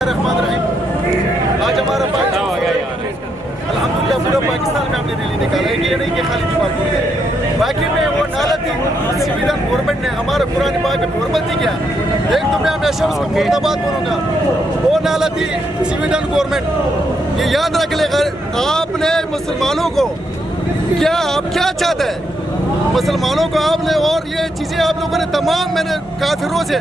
आज हमारा अल्हम्दुलिल्लाह पूरा पाकिस्तान में हमने रैली निकाला है। ये नहीं कि खाली जुबान बोल रहे, बाकी में वो नाला थी स्वीडन गवर्नमेंट ने हमारा कुरान पाक में हुर्मत ही किया। एक तो मैं हमेशा उसको मुर्दाबाद बोलूँगा, वो नाला थी स्वीडन गवर्नमेंट। ये याद रख ले, आपने मुसलमानों को क्या आप क्या चाहते हैं मुसलमानों को आपने, और ये चीज़ें आप लोगों ने तमाम मैंने काफिरों से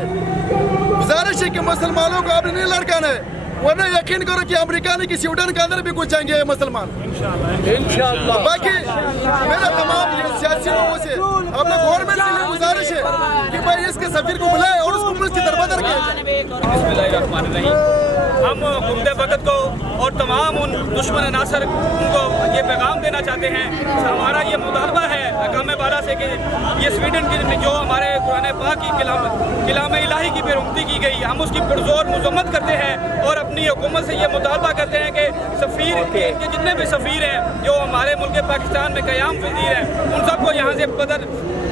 गुजारिश है कि मुसलमानों को आपने नहीं लड़काना है, वरना यकीन करो कि अमेरिका ने कि स्वीडन के अंदर भी कुछ जाएंगे मुसलमान इंशाअल्लाह। बाकी मेरा तमाम ये सियासी लोगों से अपने गवर्नमेंट से गुजारिश है कि भाई इसके सफीर को बुलाए और उसको मुल्क की दरबदर किया। हम गुमदे वक़्त को और तमाम उन दुश्मन नासर उनको ये पैगाम देना चाहते हैं। हमारा ये मुतालबा है अक़ाम बाला से कि ये स्वीडन की जो हमारे कुरान पाक की कलाम इलाही की बेरुखती की गई, हम उसकी पुरज़ोर मज़म्मत करते हैं और अपनी हुकूमत से ये मुतालबा करते हैं कि सफ़ीर के जितने भी सफ़ीर हैं जो हमारे मुल्क पाकिस्तान में क़याम वज़ीर हैं, उन सबको यहाँ से बदल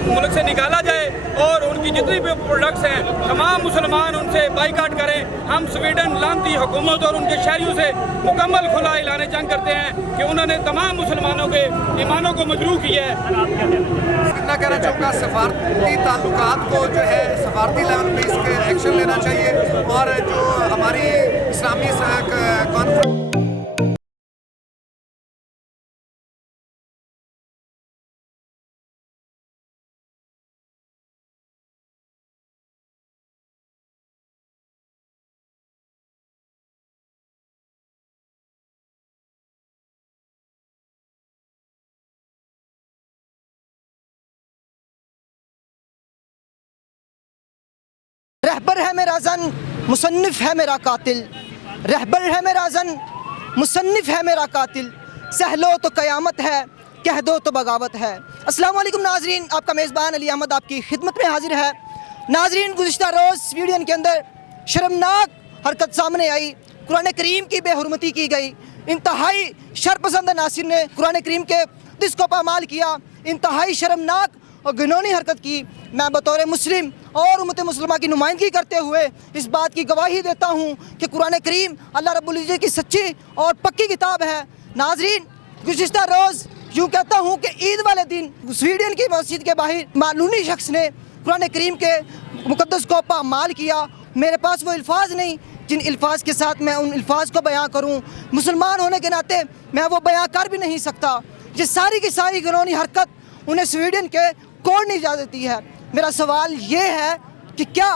मुल्क से निकाला जाए और उनकी जितनी भी प्रोडक्ट्स हैं तमाम मुसलमान उनसे बाइकाट करें। हम स्वीडन लानती हुकूमत और उनके शहरियों से मुकम्मल खुला ऐलान जंग करते हैं कि उन्होंने तमाम मुसलमानों के ईमानों को मजरूह किया है। इतना कहना चाहूँगा, सफारती ताल्लुकात को जो है सफारती लेवल पे इसके एक्शन लेना चाहिए और जो हमारी इस्लामी कॉन्फ्रेंस रहबर है मेरा जन, मुसन्निफ है मेरा कातिल। रहबर है मेरा जन, मुसन्निफ है मेरा कातिल। सहलो तो क़यामत है, कह दो तो बगावत है। अस्सलाम वालेकुम नाजरीन, आपका मेज़बान अली अहमद आपकी खिदमत में हाजिर है। नाजरीन, गुज़िश्ता रोज़ स्वीडन के अंदर शर्मनाक हरकत सामने आई, कुरान करीम की बेहुरमती की गई। इंतहाई शरपसंद नासिर ने कुरान करीम के दिस को पामाल किया, इंतहाई शर्मनाक और घिनौनी हरकत की। मैं बतौर मुस्लिम और उम्मत मुसलमा की नुमाइंदगी करते हुए इस बात की गवाही देता हूँ कि कुरान करीम अल्लाह रब्बुल इज़्ज़त की सच्ची और पक्की किताब है। नाजरीन, गुज़िश्ता रोज़ यूँ कहता हूँ कि ईद वाले दिन स्वीडन की मस्जिद के बाहर मालूमी शख्स ने कुरान करीम के मुकद्दस को पामाल किया। मेरे पास वो अल्फाज नहीं जिन अल्फाज के साथ मैं उन अल्फाज को बयां करूँ। मुसलमान होने के नाते मैं वो बयां कर भी नहीं सकता। ये सारी की सारी घिनौनी हरकत उन्हें स्वीडन के कोर्ट ने इजाज़त दी है। मेरा सवाल ये है कि क्या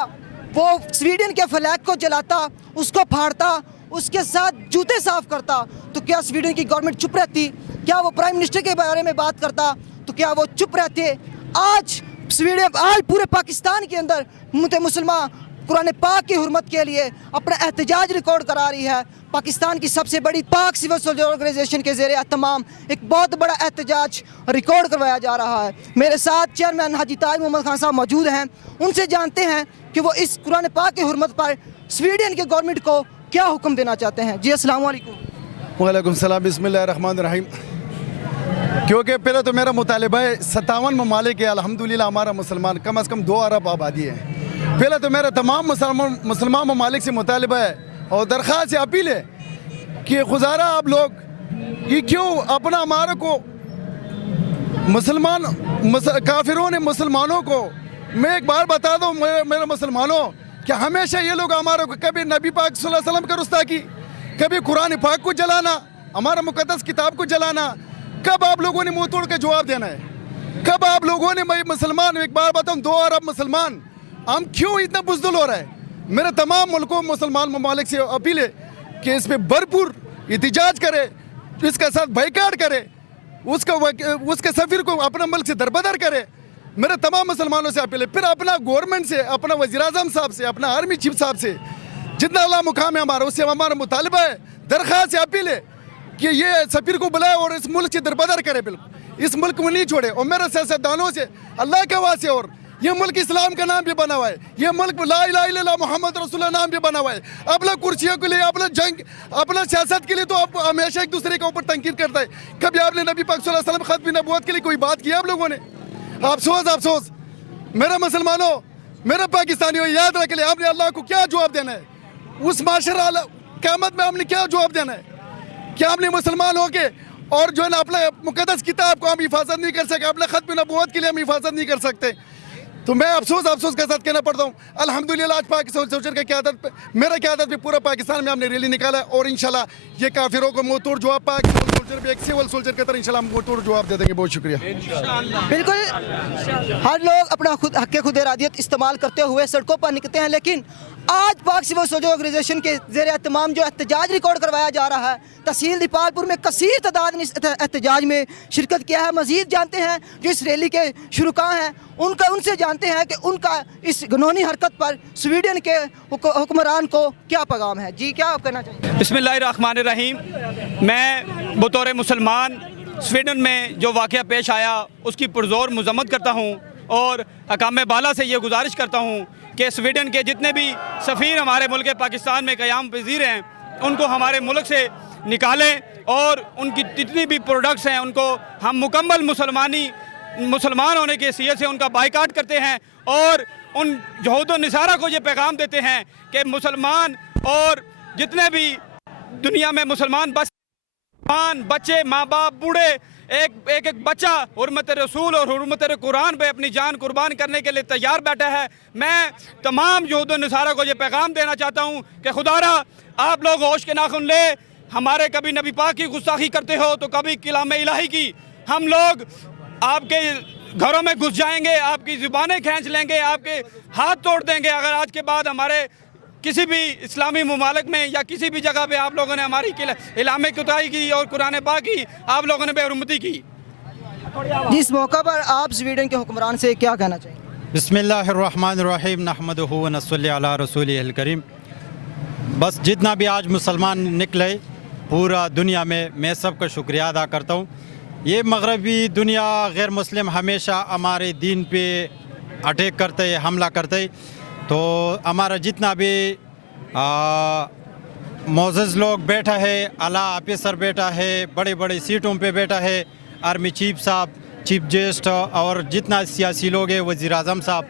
वो स्वीडन के फ्लैग को जलाता, उसको फाड़ता, उसके साथ जूते साफ करता तो क्या स्वीडन की गवर्नमेंट चुप रहती? क्या वो प्राइम मिनिस्टर के बारे में बात करता तो क्या वो चुप रहते? आज स्वीडन, आज पूरे पाकिस्तान के अंदर उम्मत मुसलमान कुरान पाक की हुर्मत के लिए अपना एहतजाज रिकॉर्ड करा रही है। पाकिस्तान की सबसे बड़ी पाक सिविल सोल्जर ऑर्गेनाइजेशन के ज़ेरे तमाम एक बहुत बड़ा एहतजाज रिकॉर्ड करवाया जा रहा है। मेरे साथ चेयरमैन हाजी ताज मोहम्मद खान साहब मौजूद हैं, उनसे जानते हैं कि वो इस कुरान पाक की हुर्मत पर स्वीडन के गवर्नमेंट को क्या हुक्म देना चाहते हैं। जी अस्सलाम वालेकुम। वालेकुम सलाम, बिस्मिल्लाहिर्रहमानिर्रहीम। क्योंकि पहले तो मेरा मुतालिबा है 57 ममालिक है अल्हम्दुलिल्लाह हमारा मुसलमान कम अज़ कम 2 अरब आबादी है। पहले तो मेरा तमाम मुसलमान ममालिक से मुतालिबा है और दरख्वास्त अपील है कि गुजारा आप लोग कि क्यों अपना हमारे को काफिरों ने मुसलमानों को, मैं एक बार बता दूँ मेरे मुसलमानों कि हमेशा ये लोग हमारे को कभी नबी पाक सल्लल्लाहु अलैहि वसल्लम का रुस्ताकी, कभी कुरान पाक को जलाना, हमारा मुकद्दस किताब को जलाना। कब आप लोगों ने मुँह तोड़ के जवाब देना है? कब आप लोगों ने, मैं मुसलमान एक बार बताऊँ 2 अरब मुसलमान, हम क्यों इतना बुज़दिल हो रहा है? मेरे तमाम मुल्कों मुसलमान ममालिक से अपील है कि इस पर भरपूर एहतजाज करे, इसके साथ बाइकाट करे, उसके सफ़ीर को अपना मुल्क से दरबदर करे। मेरे तमाम मुसलमानों से अपील है, फिर अपना गवर्नमेंट से, अपना वज़ीर आज़म साहब से, अपना आर्मी चीफ साहब से, जितना अल्लाह मुकाम है हमारा, उससे हमारा मुतालिबा है, दरख्वास्त अपील है कि ये सफ़ीर को बुलाए और इस मुल्क से दरबदर करे, बिल्कुल इस मुल्क में नहीं छोड़े। और मेरे सियासतदानों से अल्लाह के वास्ते, और ये मुल्क इस्लाम का नाम भी बना हुआ है, ये मुल्क ला इलाहा इल्लल्लाह मोहम्मद रसूलुल्लाह नाम भी बना हुआ है। अपना कुर्सियों के लिए, अपना जंग, अपना सियासत के लिए तो आप हमेशा एक दूसरे के ऊपर तनकीद करता है। कभी आपने नबी पाक सल्लल्लाहु अलैहि वसल्लम खत्म नबूवत के लिए कोई बात की आप लोगों ने? अफसोस मेरे मुसलमानों, मेरे पाकिस्तानियों, याद रख ले आपने अल्लाह को क्या जवाब देना है। उस माशरा क़यामत में हमने क्या जवाब देना है? क्या हमने मुसलमान हो के और जो है ना अपने मुक़द्दस किताब को हम हिफाजत नहीं कर सके, अपने ख़त्म नबूवत के लिए हम हिफाजत नहीं कर सकते? तो मैं अफसोस के साथ कहना पड़ता हूँ, अल्हम्दुलिल्लाह आज पाकिस्तान सोल्जर का क़यादत मेरा क़यादत भी पूरा पाकिस्तान में हमने रैली निकाला है और इंशाल्लाह ये काफिरों को मुँह तोड़ जवाब पाकिस्तान सोल्जर भी एक सिविल सोल्जर की तरह इंशाल्लाह मुँह तोड़ जवाब दे देंगे। बहुत शुक्रिया। बिल्कुल, हर लोग अपना खुद इरादियत इस्तेमाल करते हुए सड़कों पर निकलते हैं, लेकिन आज पाक सिविल सोल्जर ऑर्गेनाइजेशन के ज़ेर एहतमाम जो एहतजाज रिकॉर्ड करवाया जा रहा है, तहसील दीपालपुर में कसीर तादाद ने इस एहतजाज में शिरकत किया है। मज़ीद जानते हैं जो इस रैली के शुरुका हैं उनसे जानते हैं कि उनका इस घिनौनी हरकत पर स्वीडन के हुक्मरान को क्या पैगाम है। जी, क्या आप कहना चाहिए? बिस्मिल्लाहिर्रहमानिर्रहीम। मैं बतौर मुसलमान स्वीडन में जो वाक़या पेश आया उसकी पुरज़ोर मज़म्मत करता हूँ और हकाम बाला से ये गुजारिश करता हूँ कि स्वीडन के जितने भी सफ़ीर हमारे मुल्क पाकिस्तान में क़याम पज़ीर हैं उनको हमारे मुल्क से निकालें और उनकी जितनी भी प्रोडक्ट्स हैं उनको हम मुकम्मल मुसलमान होने की हैसियत से उनका बाइकाट करते हैं और उन यहूद व नसारा को ये पैगाम देते हैं कि मुसलमान और जितने भी दुनिया में मुसलमान बच्चे, माँ बाप, बूढ़े, एक बच्चा हुर्मत रसूल और हुर्मत कुरान पे अपनी जान कुर्बान करने के लिए तैयार बैठा है। मैं तमाम यहूद व नसारा को ये पैगाम देना चाहता हूँ कि खुदारा आप लोग होश के नाखुन ले, हमारे कभी नबी पाक की गुस्ताखी करते हो तो कभी कलाम इलाही की। हम लोग आपके घरों में घुस जाएंगे, आपकी ज़ुबानें खींच लेंगे, आपके हाथ तोड़ देंगे अगर आज के बाद हमारे किसी भी इस्लामी ममालिक में या किसी भी जगह पे आप लोगों ने हमारी इलामे कुताई की और कुरान पाक की आप लोगों ने बेहुरमती की। जिस मौका पर आप स्वीडन के हुक्मरान से क्या कहना चाहिए? बिस्मिल्लाहिर्रहमानिर्रहीम नहमदुहु व नस्सल्ली अला रसूलिहिल करीम। बस जितना भी आज मुसलमान निकले पूरा दुनिया में, मैं सबका शुक्रिया अदा करता हूँ। ये मगरबी दुनिया गैर मुस्लिम हमेशा हमारे दीन पे अटैक करते हैं, हमला करते हैं, तो हमारा जितना भी मोअज़्ज़ज़ लोग बैठा है, आला ऑफिसर बैठा है, बड़े बड़े सीटों पे बैठा है, आर्मी चीफ साहब, चीफ गेस्ट और जितना सियासी लोग हैं, वज़ीर आज़म साहब,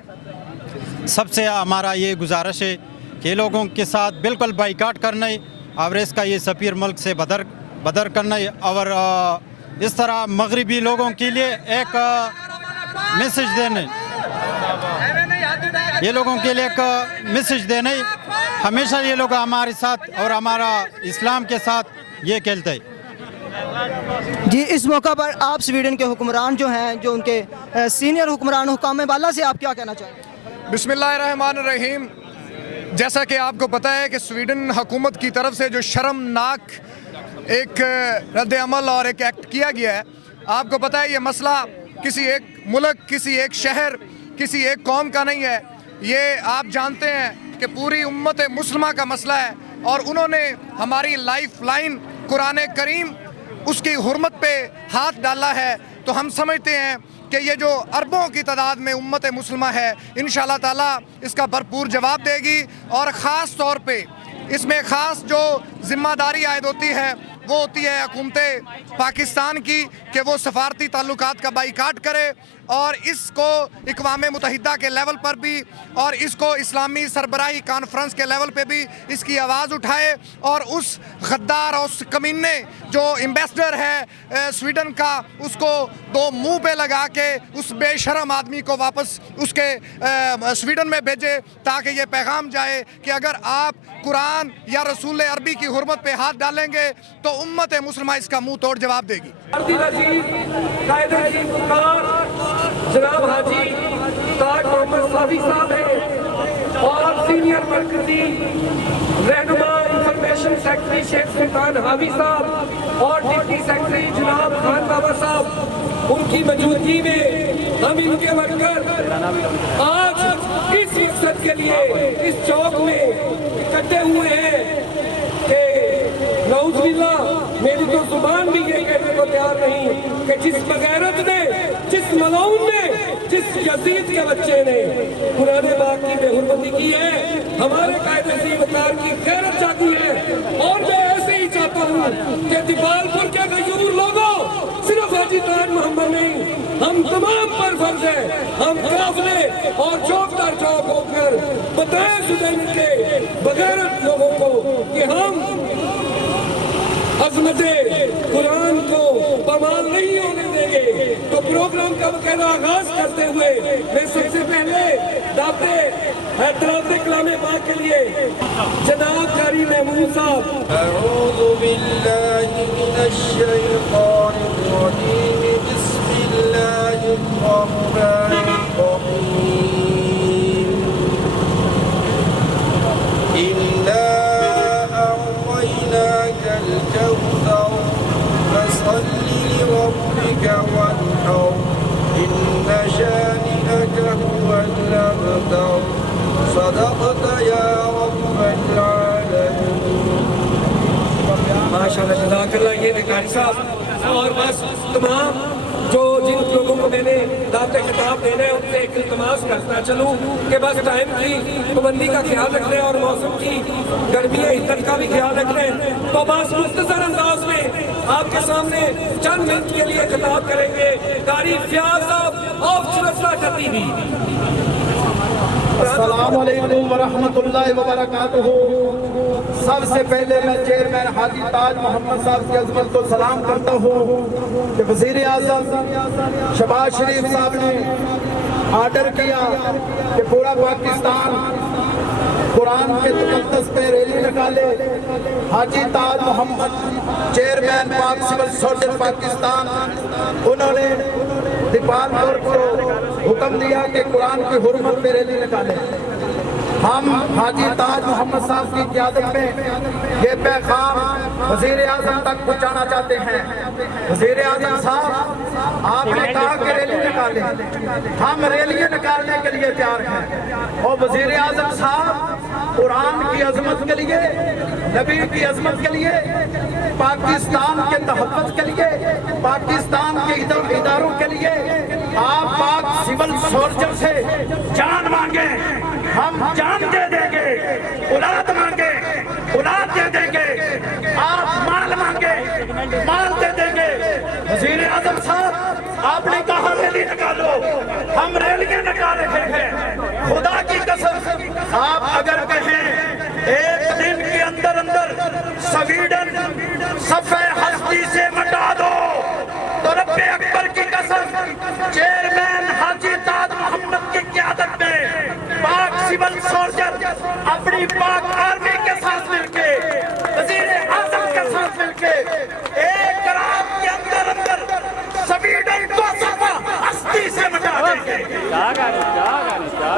सबसे हमारा ये गुजारिश है कि लोगों के साथ बिल्कुल बाइकाट करना है और इसका ये सफ़ीर मुल्क से बदर करना है और इस तरह मगरबी लोगों के लिए एक मैसेज देने, ये लोगों के लिए एक मैसेज देने, हमेशा ये लोग हमारे साथ और हमारा इस्लाम के साथ ये खेलते हैं। जी, इस मौका पर आप स्वीडन के हुक्मरान जो हैं, जो उनके सीनियर हुक्मरान हुकाम बाला से आप क्या कहना चाहेंगे? बिस्मिल्लाहिर्रहमानिर्रहीम। जैसा कि आपको पता है कि स्वीडन हुकूमत की तरफ से जो शर्मनाक एक रद्द अमल और एक एक्ट किया गया है, आपको पता है ये मसला किसी एक मुल्क, किसी एक शहर, किसी एक कौम का नहीं है, ये आप जानते हैं कि पूरी उम्मत मुस्लिमा का मसला है और उन्होंने हमारी लाइफ लाइन कुरान करीम उसकी हुर्मत पे हाथ डाला है। तो हम समझते हैं कि ये जो अरबों की तादाद में उम्मत मुस्लिमा है, इंशाअल्लाह ताला इसका भरपूर जवाब देगी और ख़ास तौर पे इसमें ख़ास जो ज़िम्मेदारी आयद होती है वो होती है हुकूमत पाकिस्तान की कि वो सफारती ताल्लुकात का बाइकाट करे और इसको इक़वाम मुत्तहिदा के लेवल पर भी और इसको इस्लामी सरबराही कॉन्फ्रेंस के लेवल पे भी इसकी आवाज़ उठाए और उस गद्दार और उस कमीने जो एम्बेसडर है स्वीडन का, उसको दो मुंह पे लगा के उस बेशरम आदमी को वापस उसके स्वीडन में भेजे ताकि ये पैगाम जाए कि अगर आप कुरान या रसूल अरबी की हुर्मत पे हाथ डालेंगे तो उम्मत मुस्लिमा इसका मुंह तोड़ जवाब देगी। जनाब हाजी ताज मोहम्मद साफी साहब हैं और सीनियर मरकजी रहनुमा इंफॉर्मेशन सेक्रेटरी शेख सुल्तान हावी साहब और डिप्टी सेक्रेटरी जनाब खान बाबा साहब, उनकी मौजूदगी में हम इनके वर्कर आज इस मकसद के लिए इस चौक में इकट्ठे हुए हैं कि नऊज़ुबिल्लाह, मेरी तो जुबान भी ये कहने को तैयार नहीं कि जिस बगैरत ने, जिस मलऊन ने, जिस यजीद के बच्चे ने कुरान पाक की बेहुरमती की है, हमारे कायदे वकार की गैरत जागी है। और मैं ऐसे ही चाहता हूँ कि दीपालपुर के गयूर लोगों सिर्फ हाजी ताज मोहम्मद नहीं, हम तमाम पर फर्ज है, हम काफिले और चौक दर चौक होकर बताएं सुदेन के बगैरत लोगों को कि हम अजमत कुरान को बमाल नहीं होने देंगे। तो प्रोग्राम का बकायदा आगाज करते हुए मैं सबसे पहले दाते हैदराबाद कलाम पाक के लिए जनाब कारी महमूद साहब। أعوذ بالله من الشيطان الرجيم بسم الله الرحمن الرحيم إنا أعطيناك الكوثر فصل لربك وانحر إن شانئك هو الأبتر صدقت يا رب العالمين माशाअल्लाह जज़ाकल्लाह। ये निकाली साहब और बस तमाम जो जिन लोगों को मैंने दाते खिताब देना है उनसे एक इल्तिमास करता चलूँ कि बस टाइम की पाबंदी का ख्याल रख लें और मौसम की गर्मी हिद्दत का भी ख्याल रख लें। तो बस मुख्तसर अंदाज में आपके सामने चंद मिनट के लिए खिताब करेंगे कारी फयाज साहब ऑफ सुरक्षा टीवी। अस्सलाम वालेकुम वरहमतुल्लाहि वबरकातुहू। सबसे पहले मैं चेयरमैन हाजी ताज मोहम्मद साहब की अजमत को सलाम करता हूँ कि वज़ीर आज़म शहबाज शरीफ साहब ने आर्डर किया कि पूरा पाकिस्तान कुरान के मुक़द्दस पे रैली निकाले। हाजी ताज मोहम्मद चेयरमैन पाक सिविल सोल्जर पाकिस्तान, उन्होंने दीपालपुर को हुक्म दिया कि कुरान की हुर्मत पे रैली निकाले। हम हाजी ताज मोहम्मद साहब की क़यादत में ये पैगाम वज़ीर आज़म तक पहुँचाना चाहते हैं। वज़ीर आज़म साहब, आपने कहा कि रैली निकालें, हम रैलियाँ निकालने के लिए तैयार हैं। और वज़ीर आज़म साहब, कुरान की अज़मत के लिए, नबी की अज़मत के लिए, पाकिस्तान के तहफ़्फ़ुज़ के लिए, पाकिस्तान के इदारों के लिए आप पाक सिविल सोल्जर से जान मांगे, हम जान दे देंगे। औलाद मांगे, औलाद दे देंगे। आप माल मांगे, माल दे देंगे। वज़ीर आज़म साहब, आपने कहा रैली निकालो, हम रैलियां निकाल रहे हैं। खुदा की कसम, आप अगर कहें एक दिन के अंदर अंदर स्वीडन सफ़े हस्ती से मिटा दो, तो रब्बे अकबर की कसम, चेयरमैन हाजी ताज मोहम्मद की क़यादत में पाक सिविल सोल्जर अपनी पाक आर्मी के साथ मिलके, वज़ीर आज़म के साथ मिलके एक रात के अंदर अंदर स्वीडन को सफ़ा हस्ती से मिटा देंगे।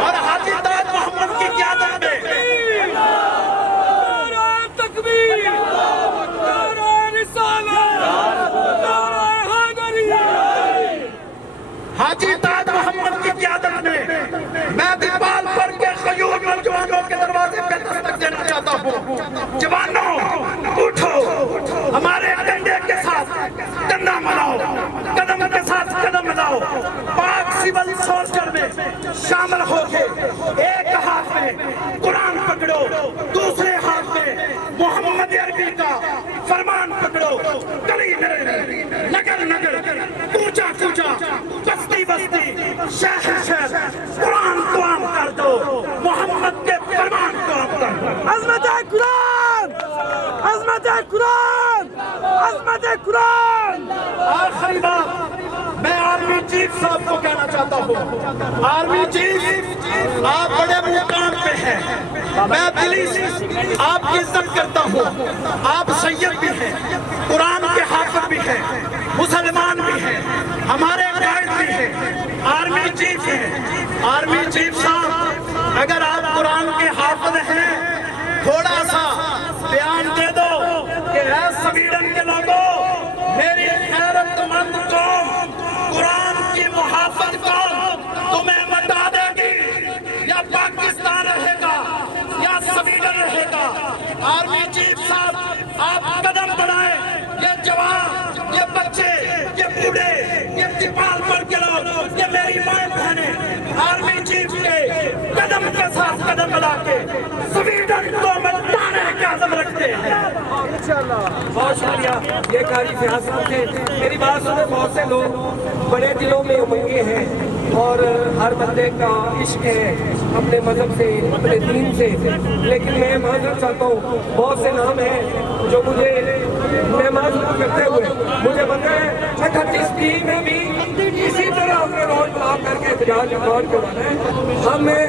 और हाजी ताज मोहम्मद की क़यादत में हाजी ताज मोहम्मद की क़यादत में मैं दीपालपुर के ख़यूर नौजवानों के दरवाजे पे दस्तक देना चाहता हूँ। जवानों, उठो, हमारे डंडे के साथ डंडा मिलाओ, कदम के साथ कदम मिलाओ। पाक सिविल सोल्जर में शामिल होके एक हाथ में कुरान पकड़ो, दूसरे हाथ में मोहम्मद अरबी का फरमान पकड़ो। गली गली, नगर नगर, कूचा कूचा, बस्ती बस्ती, शहर शहर कुरान को आम कर दो, मोहम्मद के फरमान को आम कर दो। अज़मत कुरान, अज़मत कुरान, अज़मत कुरान। आखिरी बात मैं आर्मी चीफ साहब को कहना चाहता हूँ। आर्मी चीफ, आप बड़े मुकाम पे हैं, मैं दिली से आपकी इज्जत करता हूँ। आप सैयद भी हैं, कुरान के हाफिज़ भी हैं, मुसलमान भी हैं, हमारे गाइड भी हैं, आर्मी चीफ हैं। आर्मी चीफ साहब, अगर आप कुरान के हाफिज़ हैं, थोड़ा सा बयान दे दो कि ऐ स्वीडन के लोगों, मेरी गैरतमंद कौम, कुरान की मुहाफ़िज़ कौम तुम्हें मिटा देगी, या पाकिस्तान रहेगा या स्वीडन रहेगा। आर्मी चीफ साहब, आप कदम बढ़ाएं। ये जवान, ये बच्चे, ये बूढ़े, ये दीपालपुर के लोग, ये मेरी माएँ बहनें, आर्मी चीफ के قدم کے ساتھ قدم ملا کے سویڈن کو ملتانے کے عزم رکھتے ہیں بہت شکریہ یہ قاری فیاض صاحب تھے میری بات سنے بہت سے لوگ بڑے دلوں میں امنگے ہیں اور ہر بندے کا عشق ہے اپنے مذہب سے اپنے دین سے لیکن میں معذرت چاہتا ہوں بہت سے نام ہیں جو مجھے میں معذرت کرتے ہوئے مجھے پتہ ہے 38 میں بھی اسی طرح ہم نے روز بلاک کر کے احتجاج ریکارڈ کروانا ہے اب میں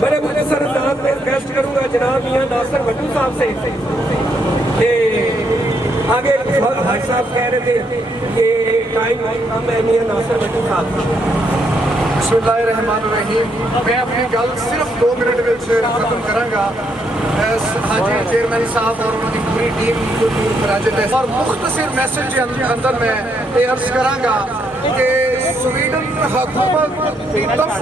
بڑے مختصر انداز میں ریکویسٹ کروں گا جناب میاں ناصر بھٹو صاحب سے کہ آگے بھائی صاحب کہہ رہے تھے کہ ٹائم کم ہے میاں ناصر بھٹو صاحب بسم اللہ الرحمن الرحیم میں اپنی گل صرف 2 منٹ میں ختم کرانگا حاجی چیئرمین صاحب اور ان کی پوری ٹیم کو مراجعت ہے اور مختصر میسج کے اندر میں یہ عرض کرانگا کہ سویڈن حکومت کی طرف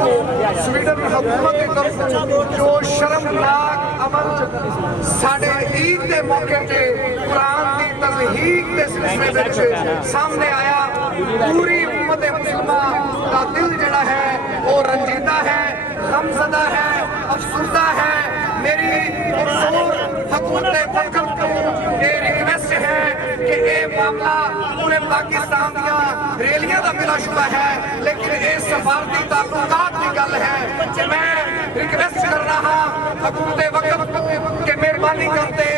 جو شرمناک عمل ساڑھے عید کے موقع پہ قرآن کی تضحیق کے سلسلے میں سامنے آیا پوری امت مسلمہ کا دل جڑا ہے وہ رنجیدہ ہے غمزدہ ہے افسردہ ہے میری پرزور حکومت وقت کو یہ ریکویسٹ ہے کہ یہ معاملہ پورے پاکستان دیا ریلیاں دا ملا شبہ ہے لیکن یہ سفارتی تعلقات کی گل ہے کہ میں ریکویسٹ کر رہا حکومت وقت کہ مہربانی کرتے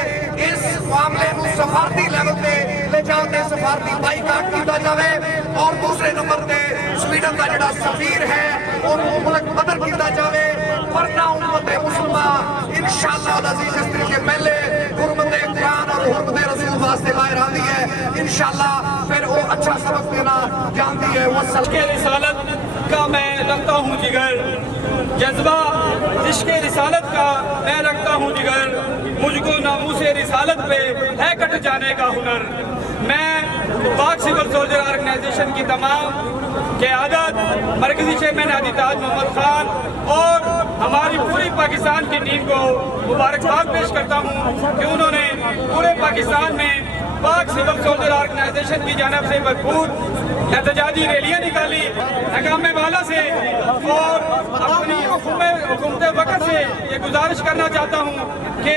اس معاملے کو سفارتی لیول پہ لے جاتے سفارتی بائیکاٹ کیتا جاوے اور دوسرے نمبر پہ سویڈن کا جڑا سفیر ہے اور ملک بدر کیتا جاوے ورنہ امت مسلمہ انشاءاللہ العزیز اس طریقے پہلے حرمت قرآن اور حرمت رسول واسطے باہر آتی ہے انشاءاللہ پھر وہ اچھا سبق دینا جانتی ہے وہ عشق رسالت کا میں رکھتا ہوں جگر جذبہ عشق رسالت کا میں رکھتا ہوں جگر مجھ کو ناموس رسالت پہ ہے کٹ جانے کا ہنر میں پاک سول سولجر آرگنائزیشن کی تمام قیادت مرکزی چیئرمین حاجی تاج محمد خان اور ہماری پوری پاکستان کی ٹیم کو مبارکباد پیش کرتا ہوں کہ انہوں نے پورے پاکستان میں پاک سول سولجر آرگنائزیشن کی جانب سے بھرپور احتجاجی ریلیاں نکالی ناکام والا سے اور اپنی حکومت وقت سے یہ گزارش کرنا چاہتا ہوں کہ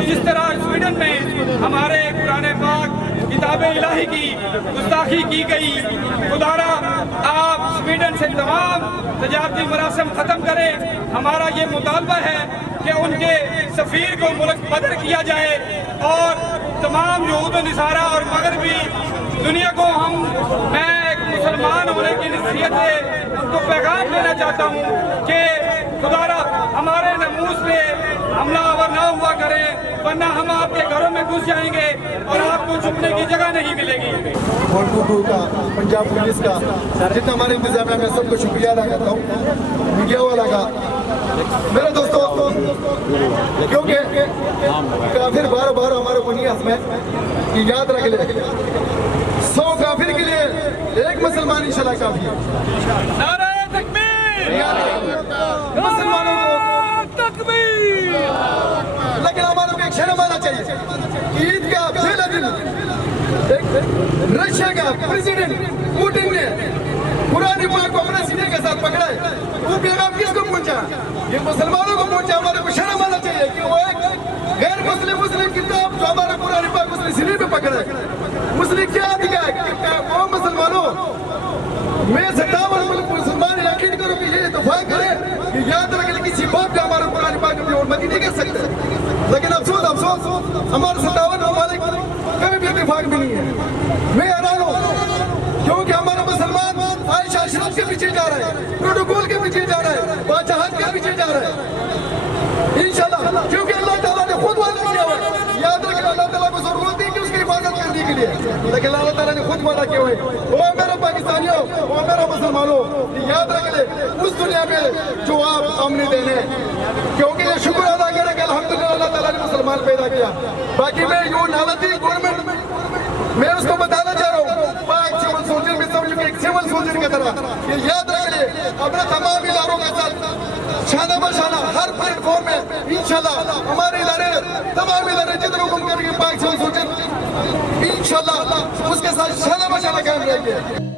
جس طرح سویڈن میں ہمارے قرآن پاک کتاب الہی کی گستاخی کی گئی خدارا آپ سویڈن سے تمام تجارتی مراسم ختم کریں ہمارا یہ مطالبہ ہے کہ ان کے سفیر کو ملک بدر کیا جائے اور تمام یہود و نصارہ اور مغربی دنیا کو میں ایک مسلمان ہونے کی نصیحت سے ان کو پیغام دینا چاہتا ہوں کہ خدارا ہمارے ناموس پہ حملہ آور نہ ہوا کریں ورنہ ہم آپ کے گھروں میں گھس جائیں گے اور آپ کو چھپنے کی جگہ نہیں ملے گی گورنمنٹ کا پنجاب پولیس کا جتنا ہمارے انتظامیہ میں سب کو شکریہ ادا کرتا ہوں میڈیا والا کا میرے دوستوں کیونکہ کافر بار بار ہمارے بنیاد میں یاد رکھ لے 100 کافر کے لیے ایک مسلمان انشاءاللہ کافی ہے نعرہ تکبیر مسلمانوں کو تکبیر لیکن ہمارے کو ایک شرم آنا چاہیے عید کا پہلا دن رشیا کا پریزیڈنٹ پوٹن نے قرآن پاک کو اپنے سینے کے ساتھ پکڑا ہے وہ پیغام کس کو پہنچا یہ مسلمانوں کو پہنچا ہمارے کو شرم آنا چاہیے کہ وہ ایک غیر مسلم کتاب جو ہمارے قرآن پاک کو اپنے سینے پہ پکڑا ہے مسلم کیا دکھا ہے وہ مسلمانوں میں 57 مسلمان یقین کرو کہ یہ اتفاق کرے کہ یاد رکھ لیں کسی باپ کا ہمارا قرآن پاک اپنی حرمتی نہیں کر سکتے لیکن افسوس ہمارے 57 ممالک کبھی بھی اتفاق بھی نہیں ہے میں حیران ہوں کیونکہ ہمارا مسلمان عائشہ اشرف کے پیچھے جا رہا ہے پروٹوکول کے پیچھے جا رہا ہے بادشاہت کے پیچھے جا رہا ہے انشاءاللہ کیونکہ اللہ تعالیٰ نے خود وعدہ کیا ہوا ہے یاد رکھیں اللہ تعالیٰ کو ضرورت نہیں کہ اس کی حفاظت کرنے کے لیے لیکن اللہ تعالیٰ نے خود وعدہ کیا ہوا ہے وہ میرا پاکستانیوں وہ میرا مسلمانوں یاد رکھ لیں اس دنیا میں جو آپ آمنے دینے کیونکہ یہ شکر ادا کریں کہ الحمدللہ اللہ تعالیٰ نے مسلمان پیدا کیا باقی میں یوں نالتی گورنمنٹ میں اس کو بتانا چاہ رہا ہوں پاک سول سولجر میں سمجھو کہ ایک سول سولجر کی طرح یہ یاد رکھ لیں اپنے تمام اداروں کے ساتھ شانہ بشانہ ہر پلیٹ فارم میں انشاءاللہ ہمارے ادارے تمام ادارے جتنے حکم کریں گے پاک سول سولجر انشاءاللہ اس کے ساتھ شانہ بشانہ قائم رہیں گے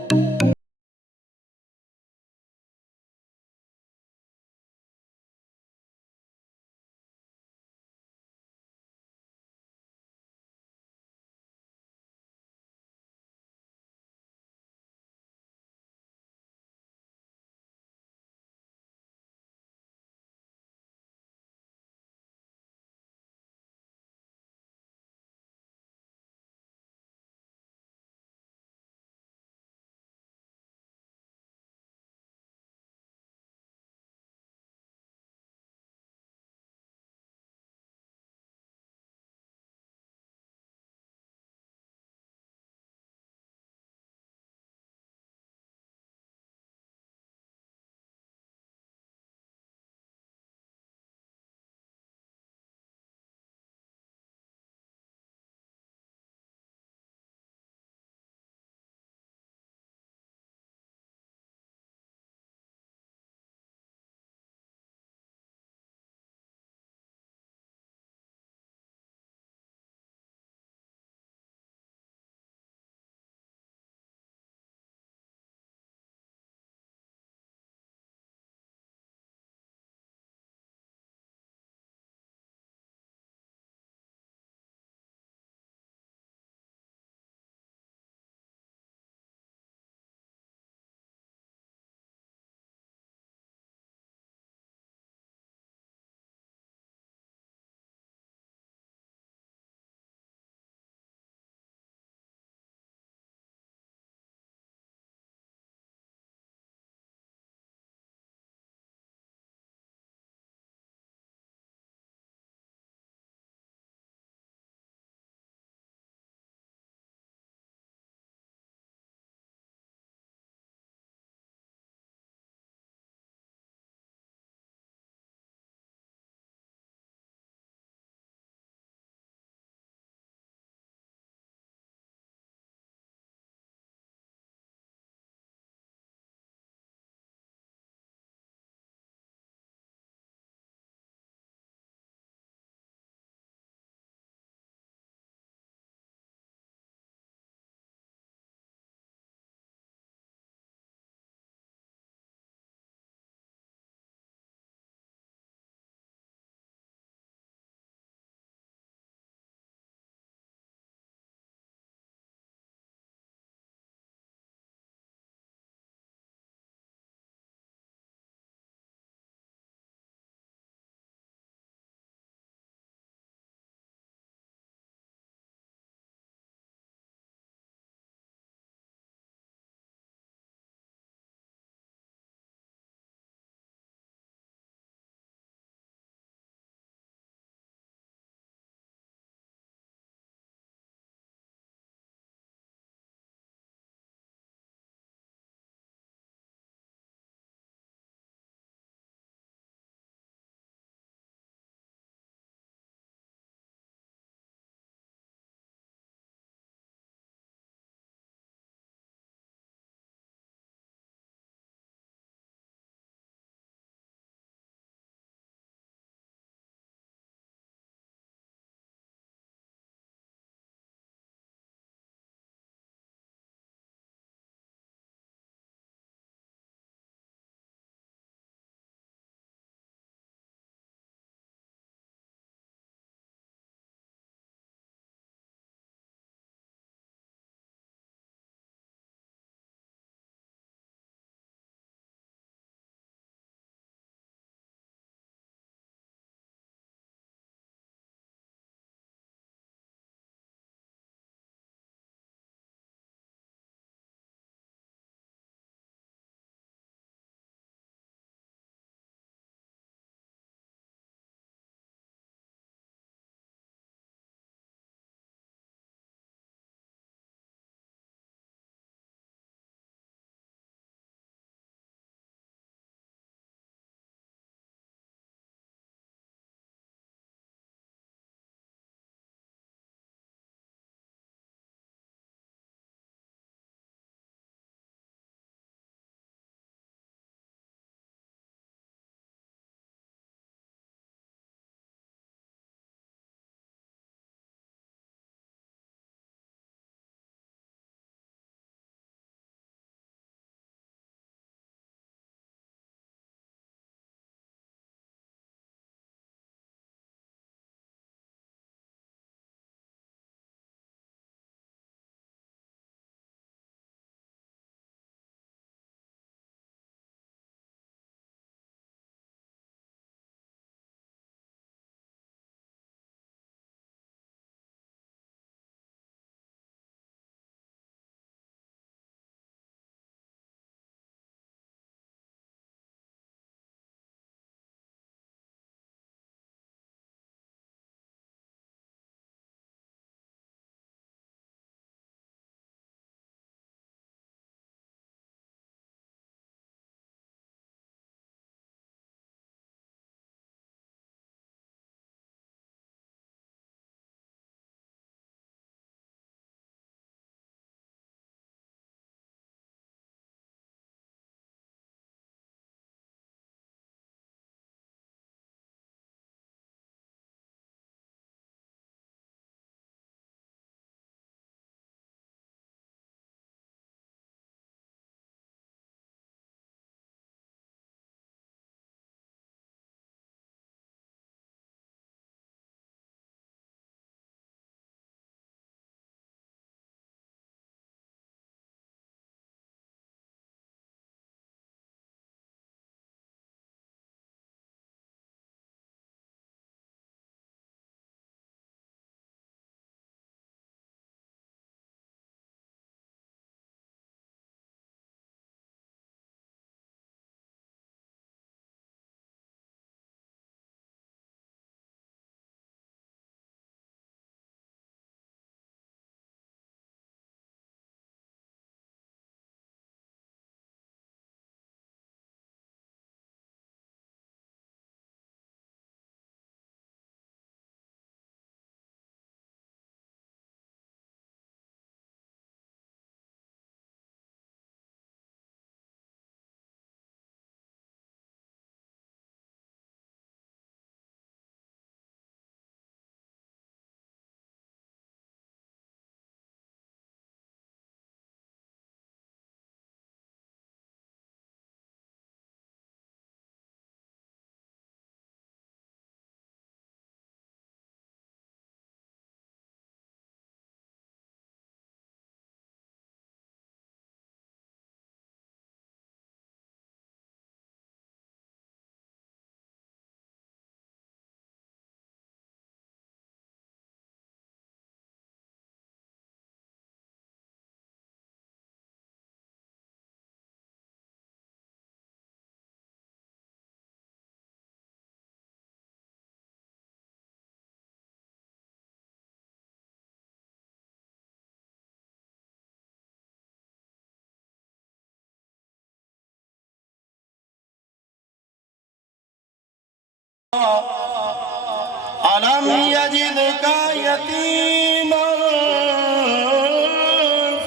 ألم يجدك يتيما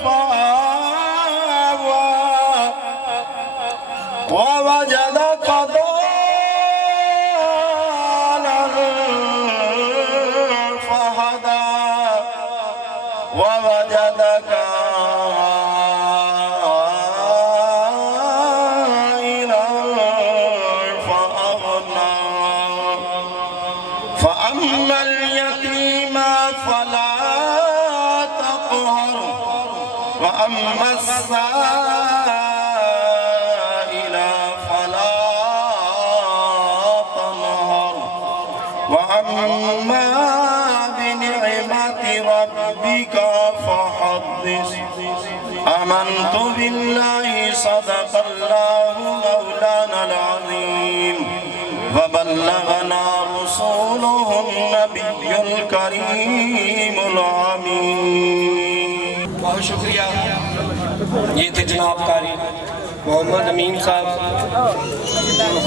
فآوى ووجدك ضالا فهدى ووجدك عائلا فأغنى فأما اليتيم فلا تقهر وأما السائل فلا تنهر وأما بنعمة ربك فحدث آمنت بالله صدق الله مولانا العظيم وبلغنا رسوله النبي الكريم العميد. بہت شکریہ. یہ تھے جناب قاری محمد امین صاحب جو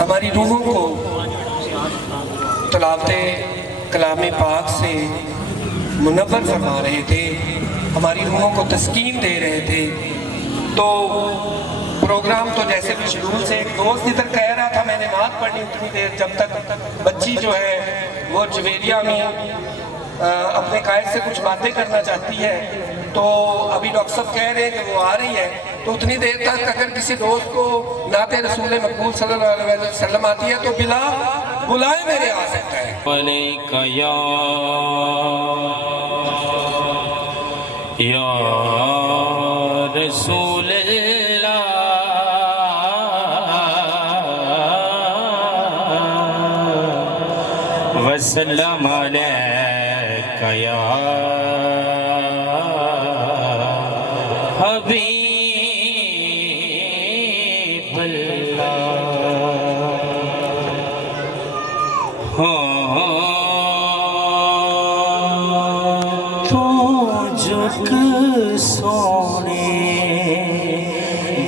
ہماری روحوں کو تلاوت کلام پاک سے منور فرما رہے تھے, ہماری روحوں کو تسکین دے رہے تھے. تو پروگرام تو جیسے بھی شروع سے ایک دوست ادھر کہہ رہا تھا میں نے نعت پڑھنی اتنی دیر جب تک بچی جو ہے وہ جویریہ میں اپنے قائد سے کچھ باتیں کرنا چاہتی ہے, تو ابھی ڈاکٹر صاحب کہہ رہے ہیں کہ وہ آ رہی ہے, تو اتنی دیر تک اگر کسی دوست کو نعت رسول مقبول صلی اللہ علیہ وسلم آتی ہے تو بلا بلائے میرے آ سکتا ہے. یا رسول اللہ وسلم علیک یا حبیب اللہ. تو جھک سونے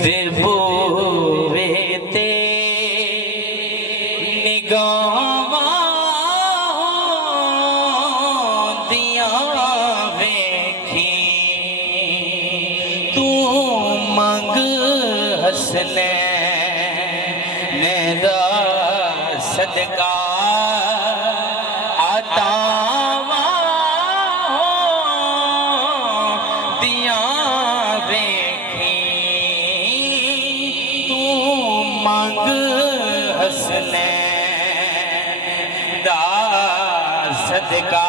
دے بوے تے نگاہاں دیاں ویکھی, تو منگ حسنین دا صدقہ صدقہ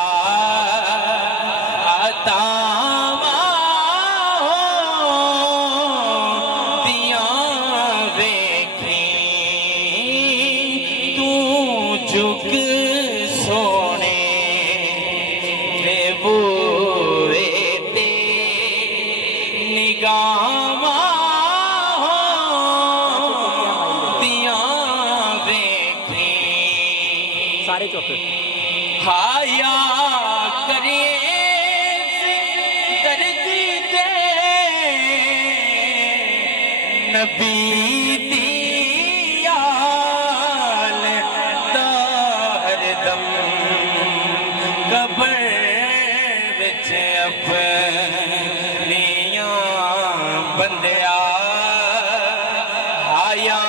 عطاواں دیاں ویکھی, تو جھک سونے دے بوئے تے نگاہاں دیاں ویکھی. سارے چوکے حیا کریے درد دے نبی دی آل دا ہر دم قبر وچ اپنیاں بندیا حیا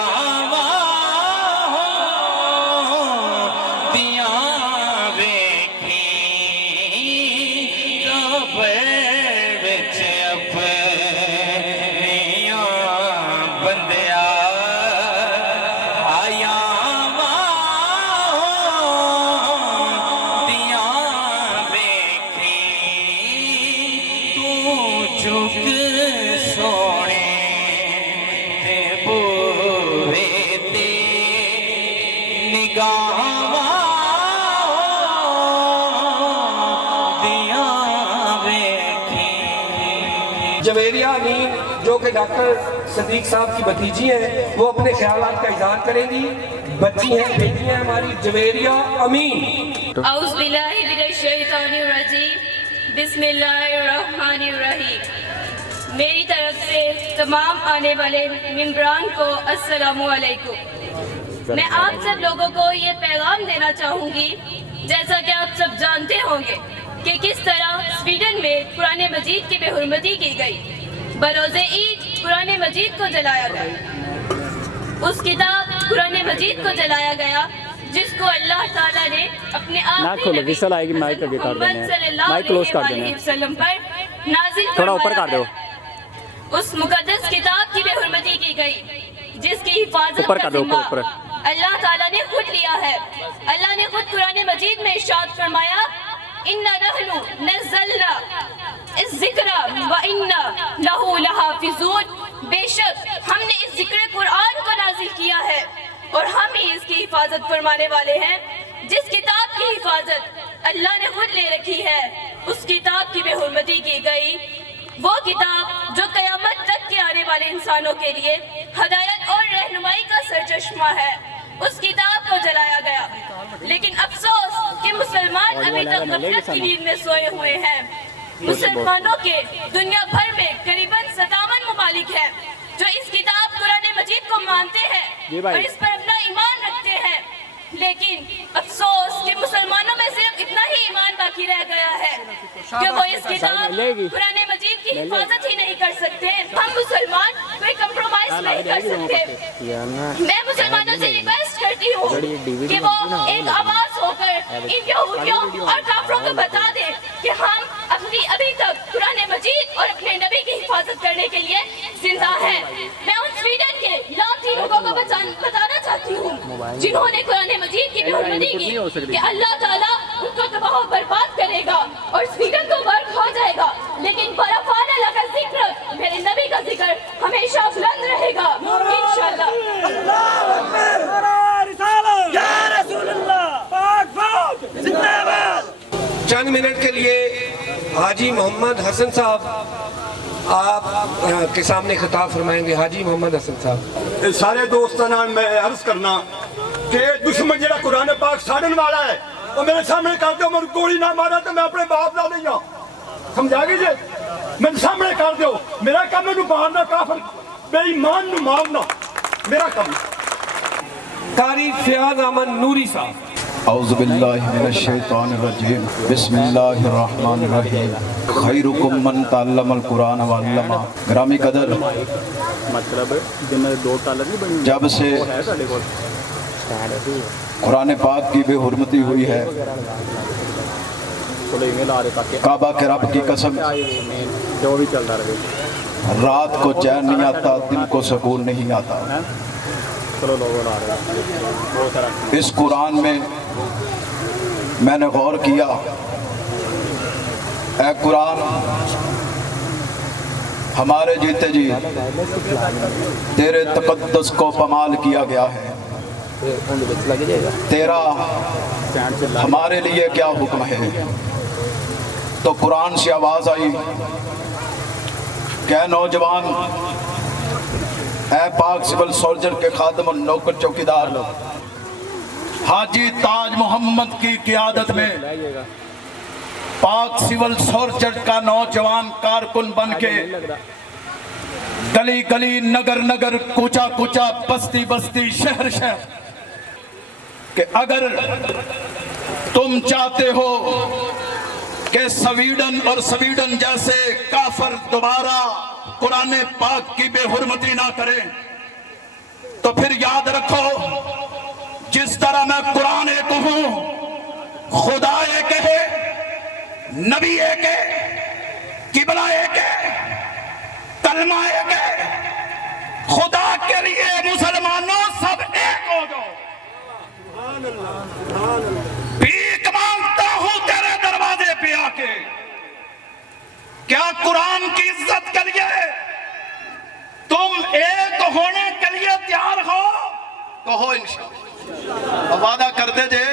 جویریہ امین جو کہ ڈاکٹر صدیق صاحب کی بھتیجی ہیں, وہ اپنے خیالات کا اظہار کریں گی. بچی ہیں, بیٹی ہیں ہماری جویریہ امین. اعوذ باللہ من الشیطان الرجیم, بسم اللہ الرحمن الرحیم. میری طرف سے تمام آنے والے ممبران کو السلام علیکم. मैं आप सब लोगों को ये पैगाम देना चाहूँगी, जैसा कि आप सब जानते होंगे कि किस तरह स्वीडन में कुरान मजीद की बेहुरमती की गई। बरोज़े ईद कुरान मजीद को जलाया गया, उस किताब कुरान मजीद को जलाया गया जिसको अल्लाह ताला ने अपने आखिरी नबी मोहम्मद सल्लल्लाहु अलैहि वसल्लम पर नाज़िल फरमाया है। उस मुकद्दस किताब की बेहुरमती की गई जिसकी हिफाजत का जिम्मा अल्लाह ताला ने खुद लिया है। अल्लाह ने खुद कुरान मजीद में इरशाद फरमाया, इन्ना नहनु नज़्ज़लना इज़्ज़िक्रा व इन्ना लहू लहाफ़िज़ून, बेशक हमने इस ज़िक्र कुरान को नाज़िल किया है और हम ही इसकी हिफाजत फरमाने वाले हैं। जिस किताब की हिफाजत अल्लाह ने खुद ले रखी है, उस किताब की बेहुरमती की गई। वो किताब जो क़यामत तक के आने वाले इंसानों के लिए हदायत और रहनुमाई का सरचश्मा है, उस किताब को जलाया गया। लेकिन अफसोस कि मुसलमान अभी तक गफलत की नींद में सोए हुए हैं। मुसलमानों के दुनिया भर में करीबन 57 ममालिक हैं जो इस किताब कुरान मजीद को मानते हैं और इस पर अपना ईमान रखते हैं। लेकिन अफसोस कि मुसलमानों में सिर्फ इतना ही ईमान बाकी रह गया है कि वो इस किताब कुरान मजीद की हिफाजत ही नहीं कर सकते। हम मुसलमान कोई कंप्रोमाइज नहीं कर सकते। मैं मुसलमानों से रिक्वेस्ट करती हूँ कि वो एक आवाज होकर इन यहूदियों और काफिरों को बता दे कि हम अपनी अभी तक कुरान मजीद और अपने नबी की हिफाजत करने के लिए जिंदा हैं। मैं उन स्वीडन के लाखों लोगों को बताना चाहती हूँ जिन्होंने कुरान मजीद की बेहुरमती की कि अल्लाह ताला उनको तबाह और बर्बाद करेगा और स्वीडन को गर्क हो जाएगा। लेकिन बरफान अल्लाह का जिक्र, मेरे नबी का जिक्र हमेशा बुलंद रहेगा इंशाअल्लाह। चंद मिनट के लिए हाजी मोहम्मद हसन साहब आप के सामने खिताब फरमाएंगे। हाजी मोहम्मद हसन साहब। सारे दोस्तों मैं अर्ज करना कि दुश्मन जरा कुरान पाक साड़न वाला है और मेरे सामने कर दो, मैं गोली ना मारा तो मैं अपने बाप का नहीं हूँ, समझा गए जे? मेरे सामने कर दो, मेरा काम है मारना, काफिर बेईमान नू मारना मेरा काम। कारी फयाज अहमद नूरी साहब। औज़ु बिल्लाहि मिनश शैतानिर रजीम, बिस्मिल्लाहिर रहमानिर रहीम, खैरुकुम मन तअल्लमल कुरान व अल्लमा। ग्रामी कदर, जब से कुरान पाक की बेहुरमती हुई है, काबा के रब की कसम, रात को चैन नहीं आता, दिल को सुकून नहीं आता। इस कुरान में मैंने गौर किया, ऐ कुरान हमारे जीते जी तेरे तकद्दस को पमाल किया गया है, तेरा हमारे लिए क्या हुक्म है। तो कुरान से आवाज आई, क्या नौजवान, ऐ पाक सिविल सोल्जर के खादम और नौकर चौकीदार, हाजी ताज मोहम्मद की क़ियादत में पाक सिविल सोल्जर का नौजवान कारकुन बन के गली गली, नगर नगर, कूचा कूचा, बस्ती बस्ती, शहर शहर, कि अगर तुम चाहते हो कि स्वीडन और स्वीडन जैसे काफिर दोबारा कुरान पाक की बेहुरमती ना करें, तो फिर याद रखो, जिस तरह मैं कुरान एक हूं, खुदा एक है, नबी एक है, किबला एक है, कलमा एक है। खुदा के लिए मुसलमानों सब एक हो जाओ। भीख मांगता हूं तेरे दरवाजे पे आके, क्या कुरान की इज्जत के लिए तुम एक होने के लिए तैयार हो? तो हो इंशाअल्लाह। वादा कर दे जे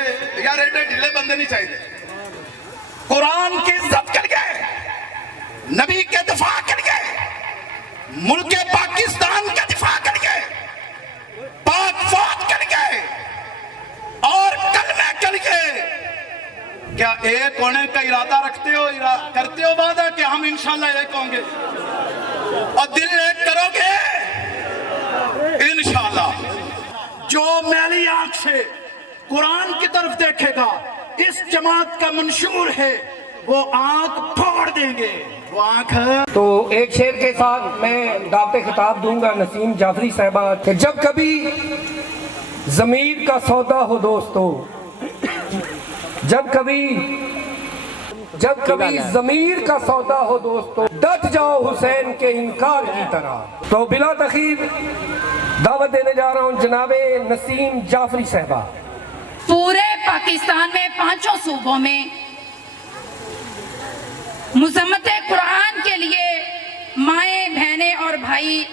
यार, एडे ढीले बंदे नहीं चाहिए। कुरान की इज्जत के लिए, नबी के दिफा के लिए, मुल्क पाकिस्तान के दिफा के लिए, पाक फौज के लिए और कलमे के लिए, क्या एक होने का इरादा रखते हो, करते हो वादा कि हम इंशाल्लाह एक होंगे और दिल एक करोगे इंशाल्लाह? जो मैली आंख से कुरान की तरफ देखेगा, इस जमात का मंशूर है, वो आंख फोड़ देंगे। वो आंख है। तो एक शेर के साथ मैं दावत खिताब दूंगा नसीम जाफरी साहबा कि जब कभी ज़मीर का सौदा हो दोस्तों, जब कभी ज़मीर का सौदा हो दोस्तों, डट जाओ हुसैन के इनकार की तरह। तो बिला तखीर दावत देने जा रहा हूँ जनाबे नसीम जाफरी साहबा। पूरे पाकिस्तान में 5 सूबों में मुज़म्मत कुरान के लिए माएँ, बहनें और भाई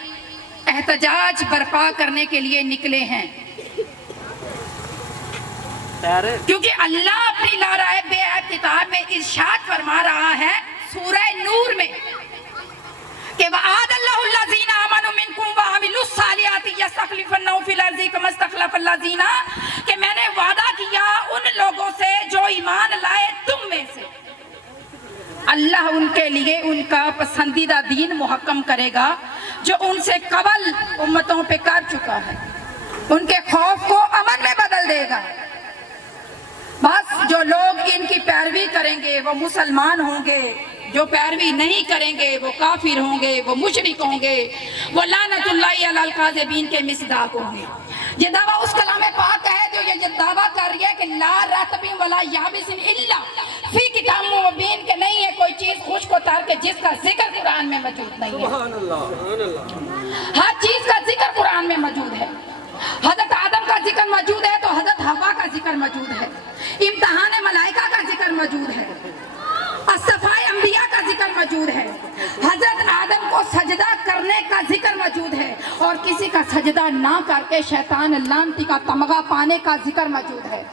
एहतजाज बर्पा करने के लिए निकले हैं, क्योंकि अल्लाह अपनी लाराए बेअद किताब में इरशाद फरमा रहा है सूरह नूर में कि वअदल्लाहुल्लज़ीना आमनू मिनकुम वअमिलुस्सालिहाति यस्तखलिफन्नहुम फिल अर्ज़ि कमा इस्तखलफल्लज़ीना, कि मैंने वादा किया उन लोगों से जो ईमान लाए तुम में से, अल्लाह उनके लिए उनका पसंदीदा दीन मुहक्कम करेगा जो उनसे कबल उम्मतों पे कर चुका है, उनके खौफ को अमन में बदल देगा। बस जो लोग इनकी पैरवी करेंगे वो मुसलमान होंगे, जो पैरवी नहीं करेंगे वो काफिर होंगे, वो मुशरिक होंगे, वो लानतुल्लाहि अलल काज़िबीन के मिसदाक होंगे। ये दावा उस कलामे पाक है जो ये दावा कर रही है कि ला रतबिन वला याबिसिन इल्ला फी किताब मुबीन, के नहीं है कोई चीज खुश्क व तर के जिसका जिक्र कुरान में मौजूद नहीं है। हर चीज का जिक्र कुरान में मौजूद है। हजरत आदम का जिक्र मौजूद है तो हजरत हवा का जिक्र मौजूद है, इम्तिहान मलाइका का जिक्र मौजूद है, असफ़ाए अंबिया का जिक्र मौजूद है, हजरत आदम को सजदा करने का जिक्र मौजूद है, और किसी का सजदा ना करके शैतान लानती का तमगा पाने का जिक्र मौजूद है।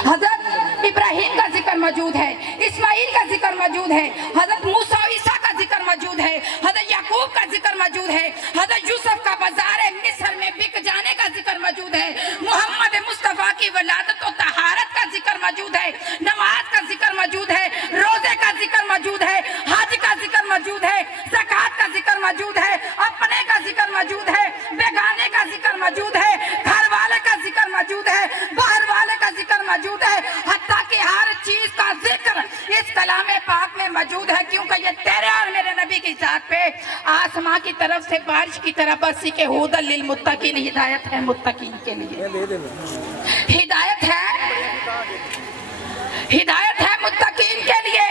हजरत इब्राहिम का जिक्र मौजूद है, इस्माइल का जिक्र मौजूद है, हजरत मूसा ईसा का जिक्र मौजूद है, हजरत याकूब का जिक्र मौजूद है, हजरत यूसुफ का बाज़ार मिस्र में बिक जाने का जिक्र मौजूद है, मोहम्मद मुस्तफ़ा की वलादत और तहारत का जिक्र मौजूद है, नमाज का जिक्र मौजूद है, रोजे का जिक्र मौजूद है, हज का जिक्र मौजूद है, ज़कात का जिक्र मौजूद है, अपने का जिक्र मौजूद है, बेगाने का जिक्र मौजूद है, घर वाले का जिक्र मौजूद है, बाहर वाले का जिक्र मौजूद है, हत्ता कि हर चीज का जिक्र इस कलामे पाक में मौजूद है, क्योंकि ये तेरे और मेरे नबी की जात पे आसमां की तरफ से बारिश की तरह बरसी के हुदल लिल मुत्तकीन, हिदायत है मुत्तकीन के लिए, हिदायत है मुत्तकीन के लिए,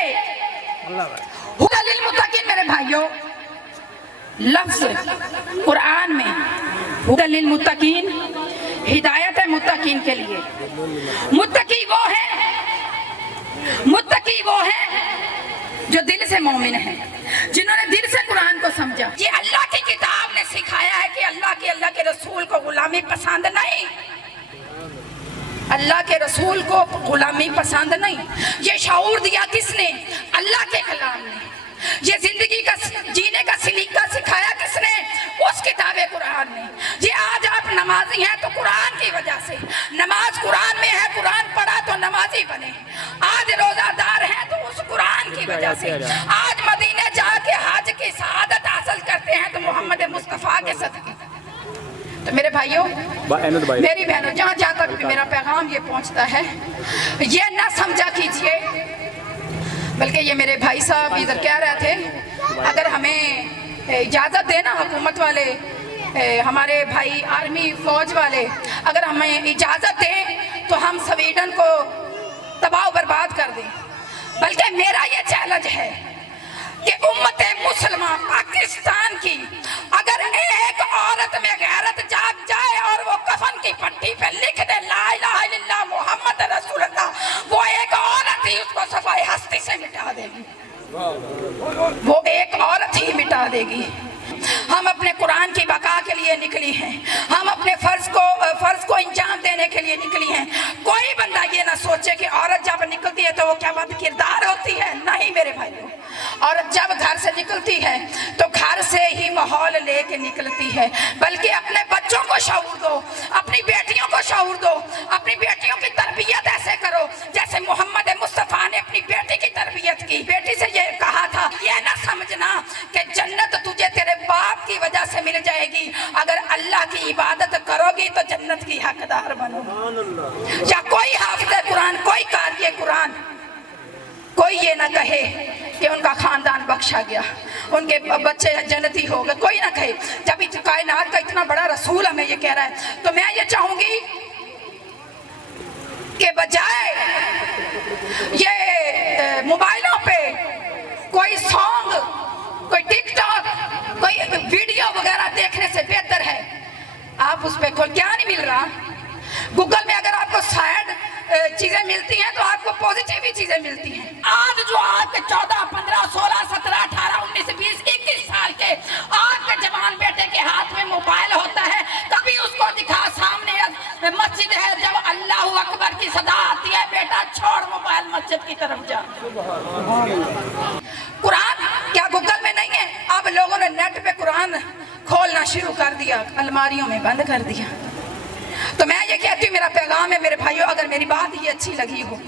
हुदल लिल मुत्तकीन। मेरे भाइयों, लफ्ज कुरान में हुदल लिल मुत्तकीन, हिदायत है मुत्तकीन के लिए। मुत्तकी वो है जो दिल से मोमिन है, जिन्होंने दिल से कुरान को समझा। ये अल्लाह की किताब ने सिखाया है कि अल्लाह के रसूल को गुलामी पसंद नहीं, अल्लाह के रसूल को गुलामी पसंद नहीं। ये शऊर दिया किसने? अल्लाह के कलाम ने। ये जिंदगी का जीने का सलीका सिखाया किसने? उस किताबे कुरान ने। ये आज आप नमाजी हैं तो कुरान की वजह से, नमाज कुरान में है, कुरान पढ़ा तो नमाजी बने। आज रोजादार हैं तो उस कुरान की वजह से। आज मदीने जाके हज की शहादत हासिल करते हैं तो मोहम्मद मुस्तफ़ा के सदक़े। तो मेरे भाइयों, मेरी बहनों, जहाँ जहाँ तक भी मेरा पैगाम ये पहुँचता है, ये ना समझा कीजिए, बल्कि ये मेरे भाई साहब इधर कह रहे थे, अगर हमें इजाज़त देना हुकूमत वाले, हमारे भाई आर्मी फौज वाले अगर हमें इजाज़त दें तो हम स्वीडन को तबाह बर्बाद कर दें। बल्कि मेरा ये चैलेंज है कि उम्मत मुसलमान पाकिस्तान की अगर एक औरत में गैरत जाग जाए और वो कफन की पट्टी पे लिख दे ला इलाहा इल्लल्लाह मोहम्मद रसूलुल्लाह, वो एक औरत ही उसको सफाई हस्ती से मिटा देगी, वो एक औरत ही मिटा देगी। हम अपने कुरान की बका के लिए निकली हैं, हम अपने फर्ज को अंजाम देने के लिए निकली हैं। कोई बंदा ये ना सोचे कि औरत जब निकलती है तो वो क्या बद किरदार होती है। नहीं मेरे भाइयों, औरत जब घर से निकलती है तो घर से ही माहौल लेके निकलती है। बल्कि अपने बच्चों को शऊर दो, अपनी बेटियों को शऊर दो, अपनी बेटियों की तरबियत ऐसे करो जैसे मोहम्मद मुस्तफ़ा ने अपनी बेटी की तरबियत की। बेटी से ये कहा था, ये ना समझना कि जन्नत तुझे तेरे बाप की वजह से मिल जाएगी। अगर अल्लाह की इबादत करोगी तो जन्नत की हकदार बनोगी। या कोई हाफिज़ कुरान, कोई कारी कुरान, कोई ये ना कहे कि उनका खानदान बख्शा गया, उनके बच्चे जन्नती हो गए, कोई ना कहे। जब इस कायनात का इतना बड़ा रसूल हमें ये कह रहा है, तो मैं ये चाहूंगी कि बजाय ये मोबाइलों पे कोई सॉन्ग, कोई टिकटॉक, कोई वीडियो वगैरह देखने से बेहतर है आप उस पे क्या नहीं मिल रहा। गूगल में अगर आपको सैड चीजें मिलती हैं तो आपको पॉजिटिव ही चीजें मिलती हैं। आज जो आपके 14, 15, 16, 17, 18, 19, 20, 21 साल के आपके जवान बेटे के हाथ में मोबाइल होता है, कभी उसको दिखा सामने मस्जिद है, जब अल्लाह अकबर की सदा आती है, बेटा छोड़ मोबाइल, मस्जिद की तरफ जा। कुरान क्या गूगल में नहीं है? अब लोगों ने नेट पे कुरान खोलना शुरू कर दिया, अलमारियों में बंद कर दिया। तो मैं ये कहती हूँ, मेरा पैगाम है मेरे भाइयों, अगर मेरी बात ये अच्छी लगी हो,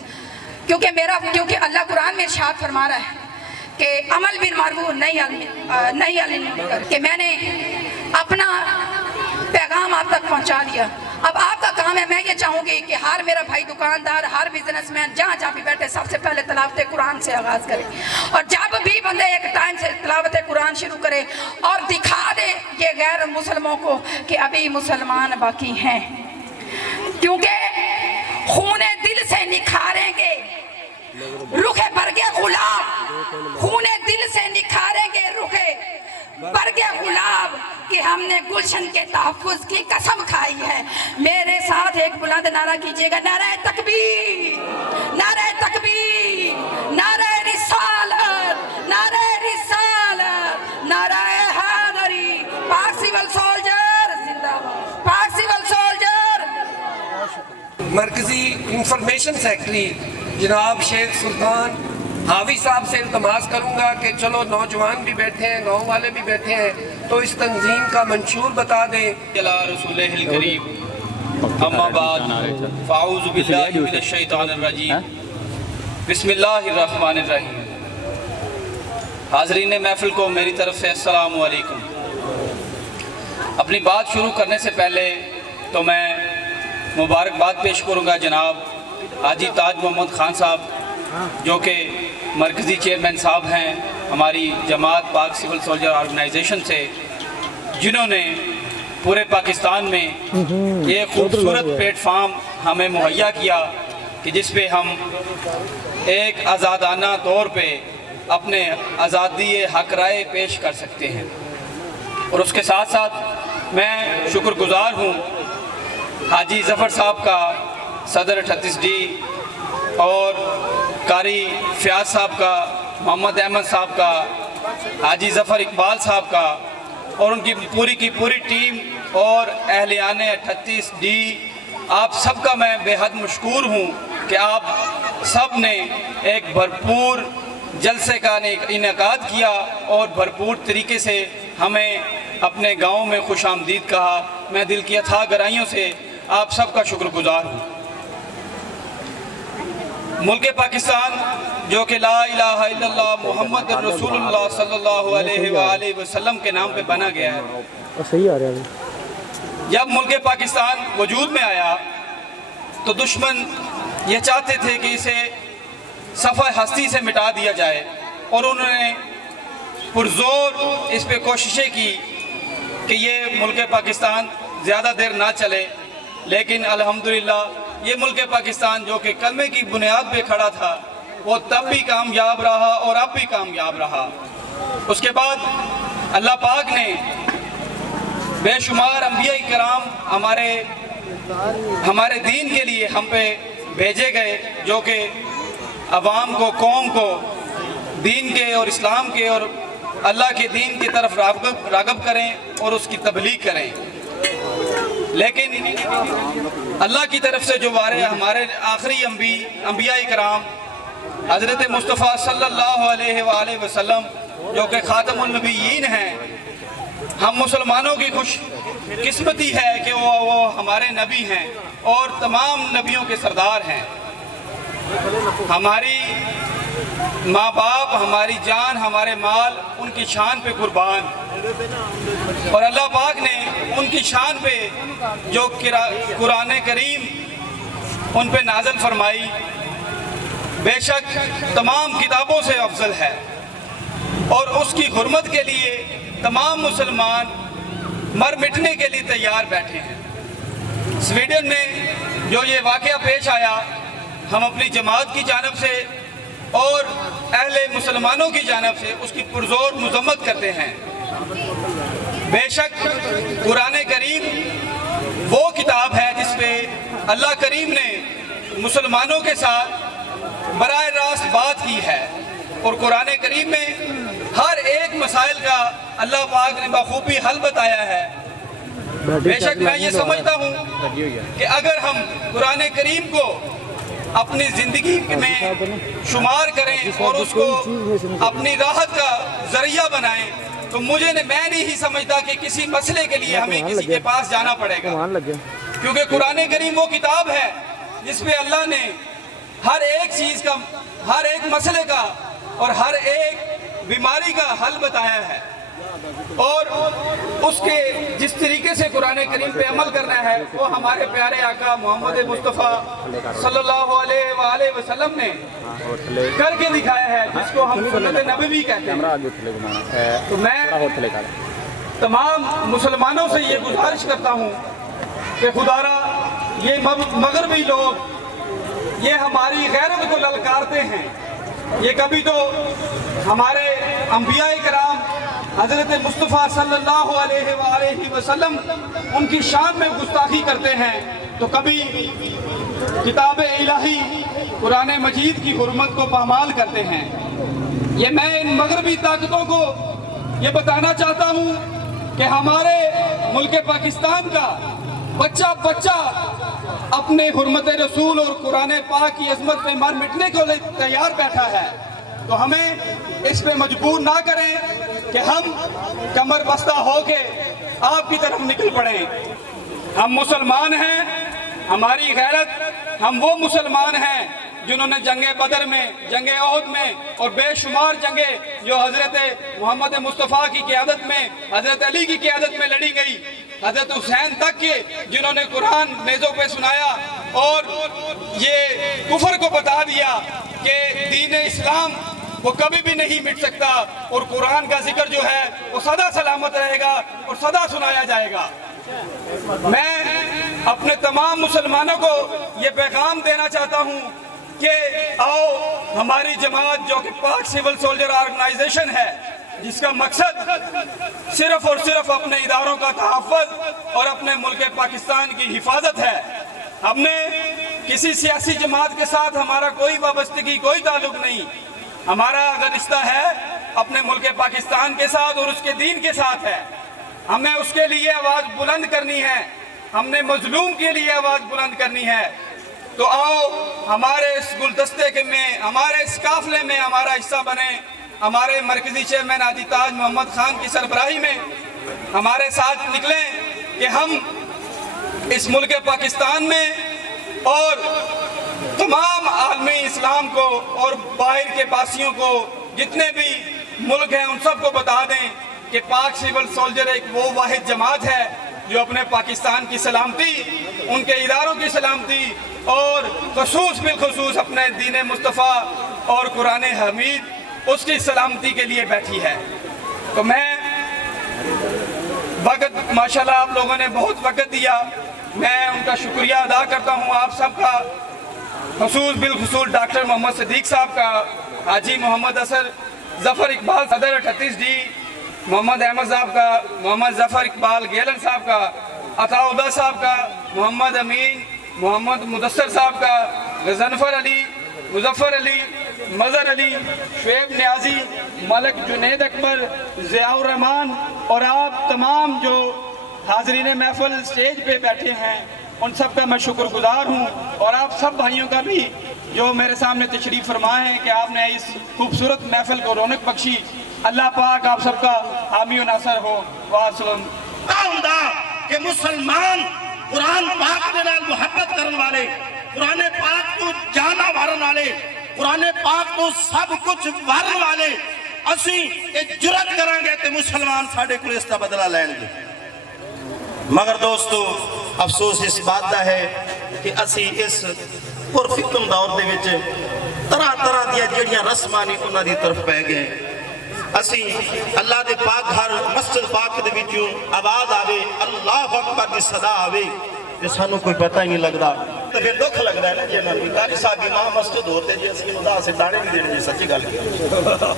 क्योंकि अल्लाह कुरान में इरशाद फरमा रहा है कि अमल बिल मारूफ नहीं अल, कि मैंने अपना पैगाम आप तक पहुंचा दिया। अब आपका काम है, मैं ये चाहूंगी कि हर मेरा भाई दुकानदार, हर बिजनेसमैन जहाँ जहाँ भी बैठे, सबसे पहले तिलावत कुरान से आगाज करे। और जब भी बंदे एक टाइम से तिलावत कुरान शुरू करे और दिखा दे ये गैर मुसलमानों को कि अभी मुसलमान बाकी हैं, क्योंकि खूने दिल से निखारेंगे रुखे बरगे गुलाब, खूने दिल से निखारेंगे रुखे बरगे गुलाब कि हमने गुलशन के तहफ़्फ़ुज़ की कसम खाई है। मेरे साथ एक बुलंद नारा कीजिएगा, नारे तकबीर, नारे तकबीर, नारे रिसालत, नारे रिसालत, नारे हैदरी। पाक सिविल सोल्जर जिंदाबाद, पाक सिविल सोल्जर। मरकजी इंफॉर्मेशन सेक्रेटरी जनाब शेख सुल्तान हावी साहब से इल्तमास करूंगा कि चलो नौजवान भी बैठे हैं, गांव वाले भी बैठे हैं, तो इस तंजीम का मंशूर बता दें। अला रसूलिल करीम, अम्मा बाद, फ़ाऊज़ु बिल्लाहि मिनश शैतानिर रजीम, बिस्मिल्लाहिर रहमानिर रहीम। हाज़रीन महफ़िल को मेरी तरफ से अस्सलामु अलैकुम। अपनी बात शुरू करने से पहले तो मैं मुबारकबाद पेश करूँगा जनाब हाजी ताज मोहम्मद ख़ान साहब, जो कि मरकज़ी चेयरमैन साहब हैं हमारी जमात पाक सिविल सोल्जर ऑर्गेनाइजेशन से, जिन्होंने पूरे पाकिस्तान में ये खूबसूरत प्लेटफार्म हमें मुहैया किया कि जिस पे हम एक आज़ादाना तौर पे अपने आज़ादी हक राय पेश कर सकते हैं। और उसके साथ साथ मैं शुक्रगुज़ार हूँ हाजी ज़फ़र साहब का, सदर 38D, और कारी फ़याज़ साहब का, मोहम्मद अहमद साहब का, हाजी ज़फ़र इकबाल साहब का, और उनकी पूरी की पूरी टीम और अहलियाने 38D, आप सबका मैं बेहद मशकूर हूँ कि आप सब ने एक भरपूर जलसे का इनेकाद किया और भरपूर तरीके से हमें अपने गाँव में खुश आमदीद कहा। मैं दिल की अथाह गहराइयों से आप सबका शुक्रगुज़ार हूँ। मुल्क पाकिस्तान जो कि ला इलाहा इल्लल्लाह मुहम्मद रसूलुल्लाह सल्लल्लाहु अलैहि वसल्लम के नाम पे बना गया है, सही आ रहा है। जब मुल्क पाकिस्तान वजूद में आया तो दुश्मन ये चाहते थे कि इसे सफ़ा हस्ती से मिटा दिया जाए, और उन्होंने पुरज़ोर इस पे कोशिशें की कि ये मुल्क पाकिस्तान ज़्यादा देर ना चले। लेकिन अल्हम्दुलिल्लाह ये मुल्क पाकिस्तान जो कि कलमे की बुनियाद पे खड़ा था, वो तब भी कामयाब रहा और अब भी कामयाब रहा। उसके बाद अल्लाह पाक ने बेशुमार अंबिया कराम हमारे दीन के लिए हम पे भेजे गए, जो कि अवाम को, कौम को दीन के और इस्लाम के और अल्लाह के दीन की तरफ राग़ब करें और उसकी तबलीग करें। लेकिन अल्लाह की तरफ से जो हमारे आखिरी अंबिया कराम हज़रत मुस्तफ़ा सल्लल्लाहु अलैहि वसल्लम जो कि ख़ातमुन नबिय्यीन हैं, हम मुसलमानों की खुश किस्मती है कि वो हमारे नबी हैं और तमाम नबियों के सरदार हैं। हमारी माँ बाप, हमारी जान, हमारे माल उनकी शान पे कुर्बान। और अल्लाह पाक ने उनकी शान पे जो कुरान करीम उन पे नाज़िल फरमाई, बेशक तमाम किताबों से अफजल है, और उसकी हुर्मत के लिए तमाम मुसलमान मर मिटने के लिए तैयार बैठे हैं। स्वीडन में जो ये वाक़या पेश आया, हम अपनी जमात की जानिब से और अहले मुसलमानों की जानिब से उसकी पुरजोर मज़म्मत करते हैं। बेशक कुरान करीम वो किताब है जिस पे अल्लाह करीम ने मुसलमानों के साथ बराह रास्त बात की है, और कुरान करीम में हर एक मसाइल का अल्लाह पाक ने बखूबी हल बताया है। बेशक मैं ये समझता हूँ कि अगर हम कुरान करीम को अपनी ज़िंदगी में शुमार करें और उसको अपनी राहत का ज़रिया बनाएं, तो मैं नहीं समझता कि किसी मसले के लिए हमें किसी के पास जाना पड़ेगा, क्योंकि कुरान करीम वो किताब है जिस पे अल्लाह ने हर एक चीज़ का, हर एक मसले का और हर एक बीमारी का हल बताया है। और उसके जिस तरीके से कुरान करीम पे अमल करना है वो हमारे प्यारे आका मोहम्मद मुस्तफ़ा सल्लल्लाहु अलैहि वसल्लम ने करके दिखाया है, जिसको हम सुन्नत नबवी कहते हैं। तो मैं तमाम मुसलमानों से ये गुजारिश करता हूँ कि खुदारा ये मगरबी लोग ये हमारी गैरत को ललकारते हैं। ये कभी तो हमारे अंबिया इकराम हज़रत मुस्तफ़ा सल्लल्लाहु अलैहि वसल्लम उनकी शान में गुस्ताखी करते हैं, तो कभी किताब इलाही कुरान मजीद की हुर्मत को पामाल करते हैं। ये मैं इन मगरबी ताकतों को ये बताना चाहता हूँ कि हमारे मुल्क पाकिस्तान का बच्चा बच्चा अपने हुर्मत रसूल और कुरान पाक की अज़मत पे मर मिटने के लिए तैयार बैठा है। तो हमें इस पे मजबूर ना करें कि हम कमर बस्ता होके आपकी तरफ निकल पड़े। हम मुसलमान हैं, हमारी गैरत, हम वो मुसलमान हैं जिन्होंने जंगे बदर में, जंगे ओहद में और बेशुमार जंगे जो हज़रत मोहम्मद मुस्तफ़ा की क़ियादत में, हज़रत अली की क़ियादत में लड़ी गई, हज़रत हुसैन तक के जिन्होंने कुरान नेज़ों पे सुनाया और ये कुफर को बता दिया कि दीन इस्लाम वो कभी भी नहीं मिट सकता और कुरान का जिक्र जो है वो सदा सलामत रहेगा और सदा सुनाया जाएगा। मैं अपने तमाम मुसलमानों को ये पैगाम देना चाहता हूँ कि आओ हमारी जमात जो कि पाक सिविल सोल्जर ऑर्गेनाइजेशन है, जिसका मकसद सिर्फ और सिर्फ अपने इदारों का तहफ़्फ़ुज़ और अपने मुल्क पाकिस्तान की हिफाजत है। हमने किसी सियासी जमात के साथ हमारा कोई वाबस्तगी, कोई ताल्लुक़ नहीं। हमारा अगर रिश्ता है अपने मुल्क पाकिस्तान के साथ और उसके दीन के साथ है। हमें उसके लिए आवाज़ बुलंद करनी है, हमने मजलूम के लिए आवाज़ बुलंद करनी है। तो आओ हमारे इस गुलदस्ते के में, हमारे इस काफले में हमारा हिस्सा बने। हमारे मरकज़ी चेयरमैन हाजी ताज मोहम्मद खान की सरबराही में हमारे साथ निकलें कि हम इस मुल्क पाकिस्तान में और तमाम आलमी इस्लाम को और बाहर के बासियों को, जितने भी मुल्क हैं उन सबको बता दें कि पाक सिविल सोल्जर एक वो वाहिद जमात है जो अपने पाकिस्तान की सलामती, उनके इदारों की सलामती और बिलखुसूस अपने दीन मुस्तफ़ा और कुरान हमीद उसकी सलामती के लिए बैठी है। तो मैं वक़्त माशाल्लाह आप लोगों ने बहुत वक़्त दिया, मैं उनका शुक्रिया अदा करता हूँ आप सबका, बिलखुसूस डॉक्टर मोहम्मद सदीक साहब का, हाजी मोहम्मद असर ज़फ़र इकबाल सदर 38D, मोहम्मद अहमद साहब का, मोहम्मद ज़फ़र इकबाल गेलन साहब का, अताउल्लाह साहब का, मोहम्मद अमीन, मोहम्मद मुदस्सर साहब का, गज़नफ़र अली, मुज़फ़्फ़र अली, मज़हर अली, शुएब न्याजी, मलक जुनैद अकबर, ज़ियाउर रहमान और आप तमाम जो हाज़रीन महफ़िल स्टेज पे बैठे हैं उन सब का मैं शुक्रगुज़ार हूँ। और आप सब भाइयों का भी जो मेरे सामने तशरीफ़ फरमाए हैं कि आपने इस खूबसूरत महफ़िल को रौनक बख्शी। अल्लाह पाक आप सबका हामी और नासर हो। वासलम कि मुसलमान कुरान पाक दे नाल मुहब्बत करने वाले, कुरान पाक को जाना मारन वाले قرآن پاک تو سب کچھ ورن والے اسی جرت کریں گے تو مسلمان ساڑھے کو اس کا بدلہ لین گے. مگر دوستو افسوس اس بات دا ہے کہ اسی اس پرفتن دور دے وچ طرح طرح دیا جڑیاں رسمانی انہاں دی طرف پہ گئے. اسی اللہ دے پاک گھر مسجد پاک دے وچوں آواز آوے اللہ اکبر دی صدا آوے کہ سانو کوئی پتہ ہی نہیں لگدا. تو پھر دکھ لگدا ہے نا جی نبی قاری صاحب امام مسجد ہوتے جی اسی خدا سے داڑے نہیں دینے جی سچی گل کی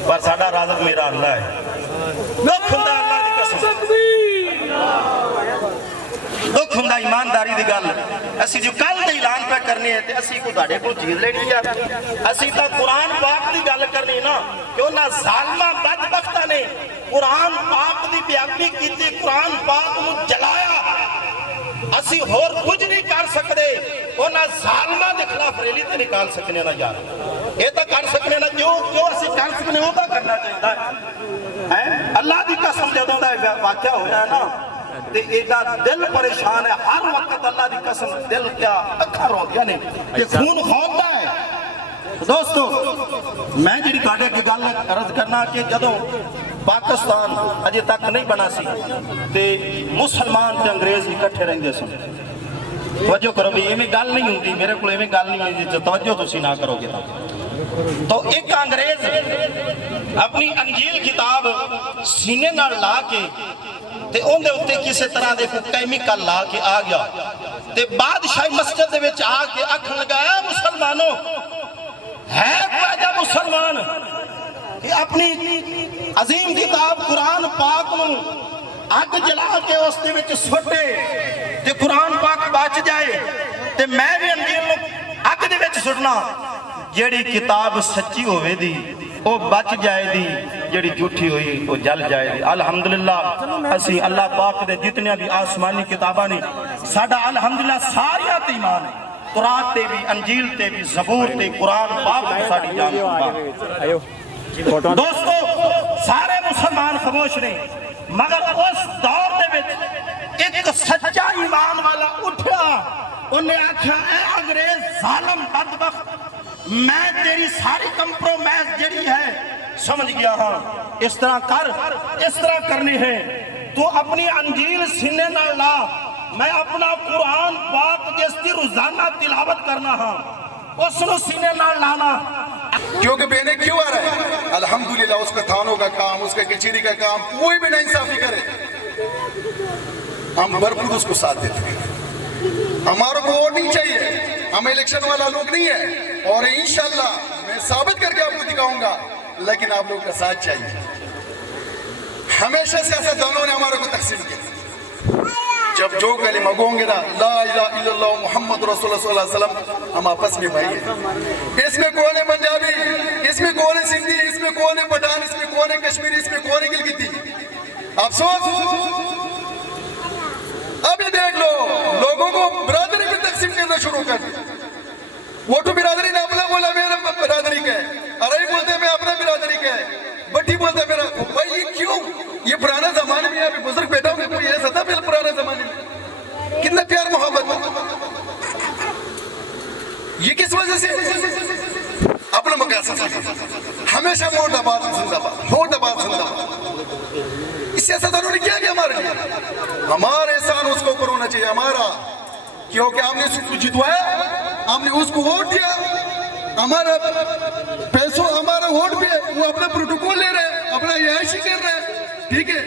پر ساڈا رازق میرا اللہ ہے. دکھ ہوندا اللہ دی قسم دکھ ہوندا ایمانداری دی گل. اسی جو کل دے اعلان پہ کرنے ہیں تے اسی کو تہاڈے کول چیز لینی ہے. اسی تا قرآن پاک دی گل کرنی نا کہ انہاں ظالماں بدبختاں نے قرآن پاک دی بیعدبی کیتی, قرآن پاک نو جلایا. اسی ہور کچھ نہیں کر سکتے. انہاں ظالماں دے خلاف ریلی تے نکال سکنے نا یار. یہ تو کر سکنے نا جو اسی کر سکنے وہ تو کرنا چاہیے ہے. اللہ دی قسم جدوں دا واقعہ ہویا ہے نا تے ایڈا دل پریشان ہے. ہر وقت اللہ دی قسم دل کیا اکھاں روندیاں نے تے خون کھولدا ہے. دوستو میں جڑی تہاڈے کی گل عرض کرنا کہ جدوں پاکستان اجے تک نہیں بنا سی تے مسلمان تے انگریز اکٹھے رہندے سن. توجہ کرو بھی ایویں گل نہیں ہوندی, میرے کول ایویں گل نہیں ہوندی جو توجہ تسی نہ کرو گے تو ایک انگریز اپنی انجیل کتاب سینے نال لا کے تے اون دے اوتے کسے طرح دے کوئی کیمیکل لا کے آ گیا تے بادشاہی مسجد دے وچ آ کے آکھن لگا اے مسلمانوں ہے کوئی مسلمان کہ اپنی عظیم کتاب قرآن پاک نو اگ جلا کے اس دے وچ سٹے تے قرآن پاک بچ جائے تے میں بھی انجیل نو اگ دے وچ سٹنا. جیڑی کتاب سچی ہوئے دی وہ بچ جائے دی, جیڑی جھوٹی ہوئی وہ جل جائے دی. الحمدللہ اسی اللہ پاک دے جتنے بھی آسمانی کتاباں نے ساڈا الحمدللہ ساریاں تے ایمان ہے. قرآن تے بھی, انجیل تے بھی, زبور تے, قرآن پاک تے ساڑی جان قربان. دوستو سارے مسلمان خاموش نے مگر اس دور دے وچ ایک سچا ایمان والا اٹھا. انہیں آکھا اے انگریز ظالم بدبخت میں تیری ساری کمپرومائز جڑی ہے سمجھ گیا ہاں. اس طرح کر, اس طرح کرنی ہے تو اپنی انجیل سینے نہ لا, میں اپنا قرآن پاک جس کی روزانہ تلاوت کرنا ہاں اس نو سینے نہ لانا. کیونکہ بینے کیوں آ رہا ہے؟ الحمدللہ اس کا تھانوں کا کام, اس کا کچیری کا کام کوئی بھی نہ انصافی کرے ہم بھرپور اس کو ساتھ دیتے ہیں. ہماروں کو ووٹ نہیں چاہیے, ہم الیکشن والا لوگ نہیں ہیں اور انشاءاللہ میں ثابت کر کے آپ کو دکھاؤں گا, لیکن آپ لوگ کا ساتھ چاہیے. ہمیشہ سیاستدانوں نے ہمارے کو تقسیم کیا. جب جو کلمہ گوں گے نا لا الہ الا اللہ محمد رسول اللہ صلی اللہ علیہ وسلم, ہم آپس میں بھائی ہیں. اس میں کون ہے پنجابی, اس میں کون ہے سندھی, اس میں کون ہے پٹھان, اس میں کون ہے کشمیری, اس میں کون ہے گلگتی. افسوس اب یہ دیکھ لو لوگوں کو برادری میں تقسیم کرنا شروع کر دیا. وہ تو برادری نے اپنا بولا میرا برادری کا ہے, ارے بولتے میں اپنا برادری کا ہے, بٹی بولتا میرا. بھائی یہ کیوں؟ یہ پرانا زمانے میں ابھی بزرگ بیٹا ہوں گے کوئی ایسا تھا پھر پرانے زمانے میں کتنا پیار محبت ہے. یہ کس وجہ سے اپنا مقاصد ہمیشہ ووٹ آباد زندہ باد, ووٹ آباد زندہ باد. اس سیاستدانوں نے کیا کیا ہمارے لیے؟ ہمارا احسان اس کو اوپر ہونا چاہیے ہمارا, کیونکہ ہم نے اس کو جتوایا, ہم نے اس کو ووٹ دیا, ہمارا پیسوں ہمارا ووٹ بھی ہے, وہ اپنا پروٹوکول لے رہے ہیں, اپنا عیاشی کر رہے ہیں, ٹھیک ہے,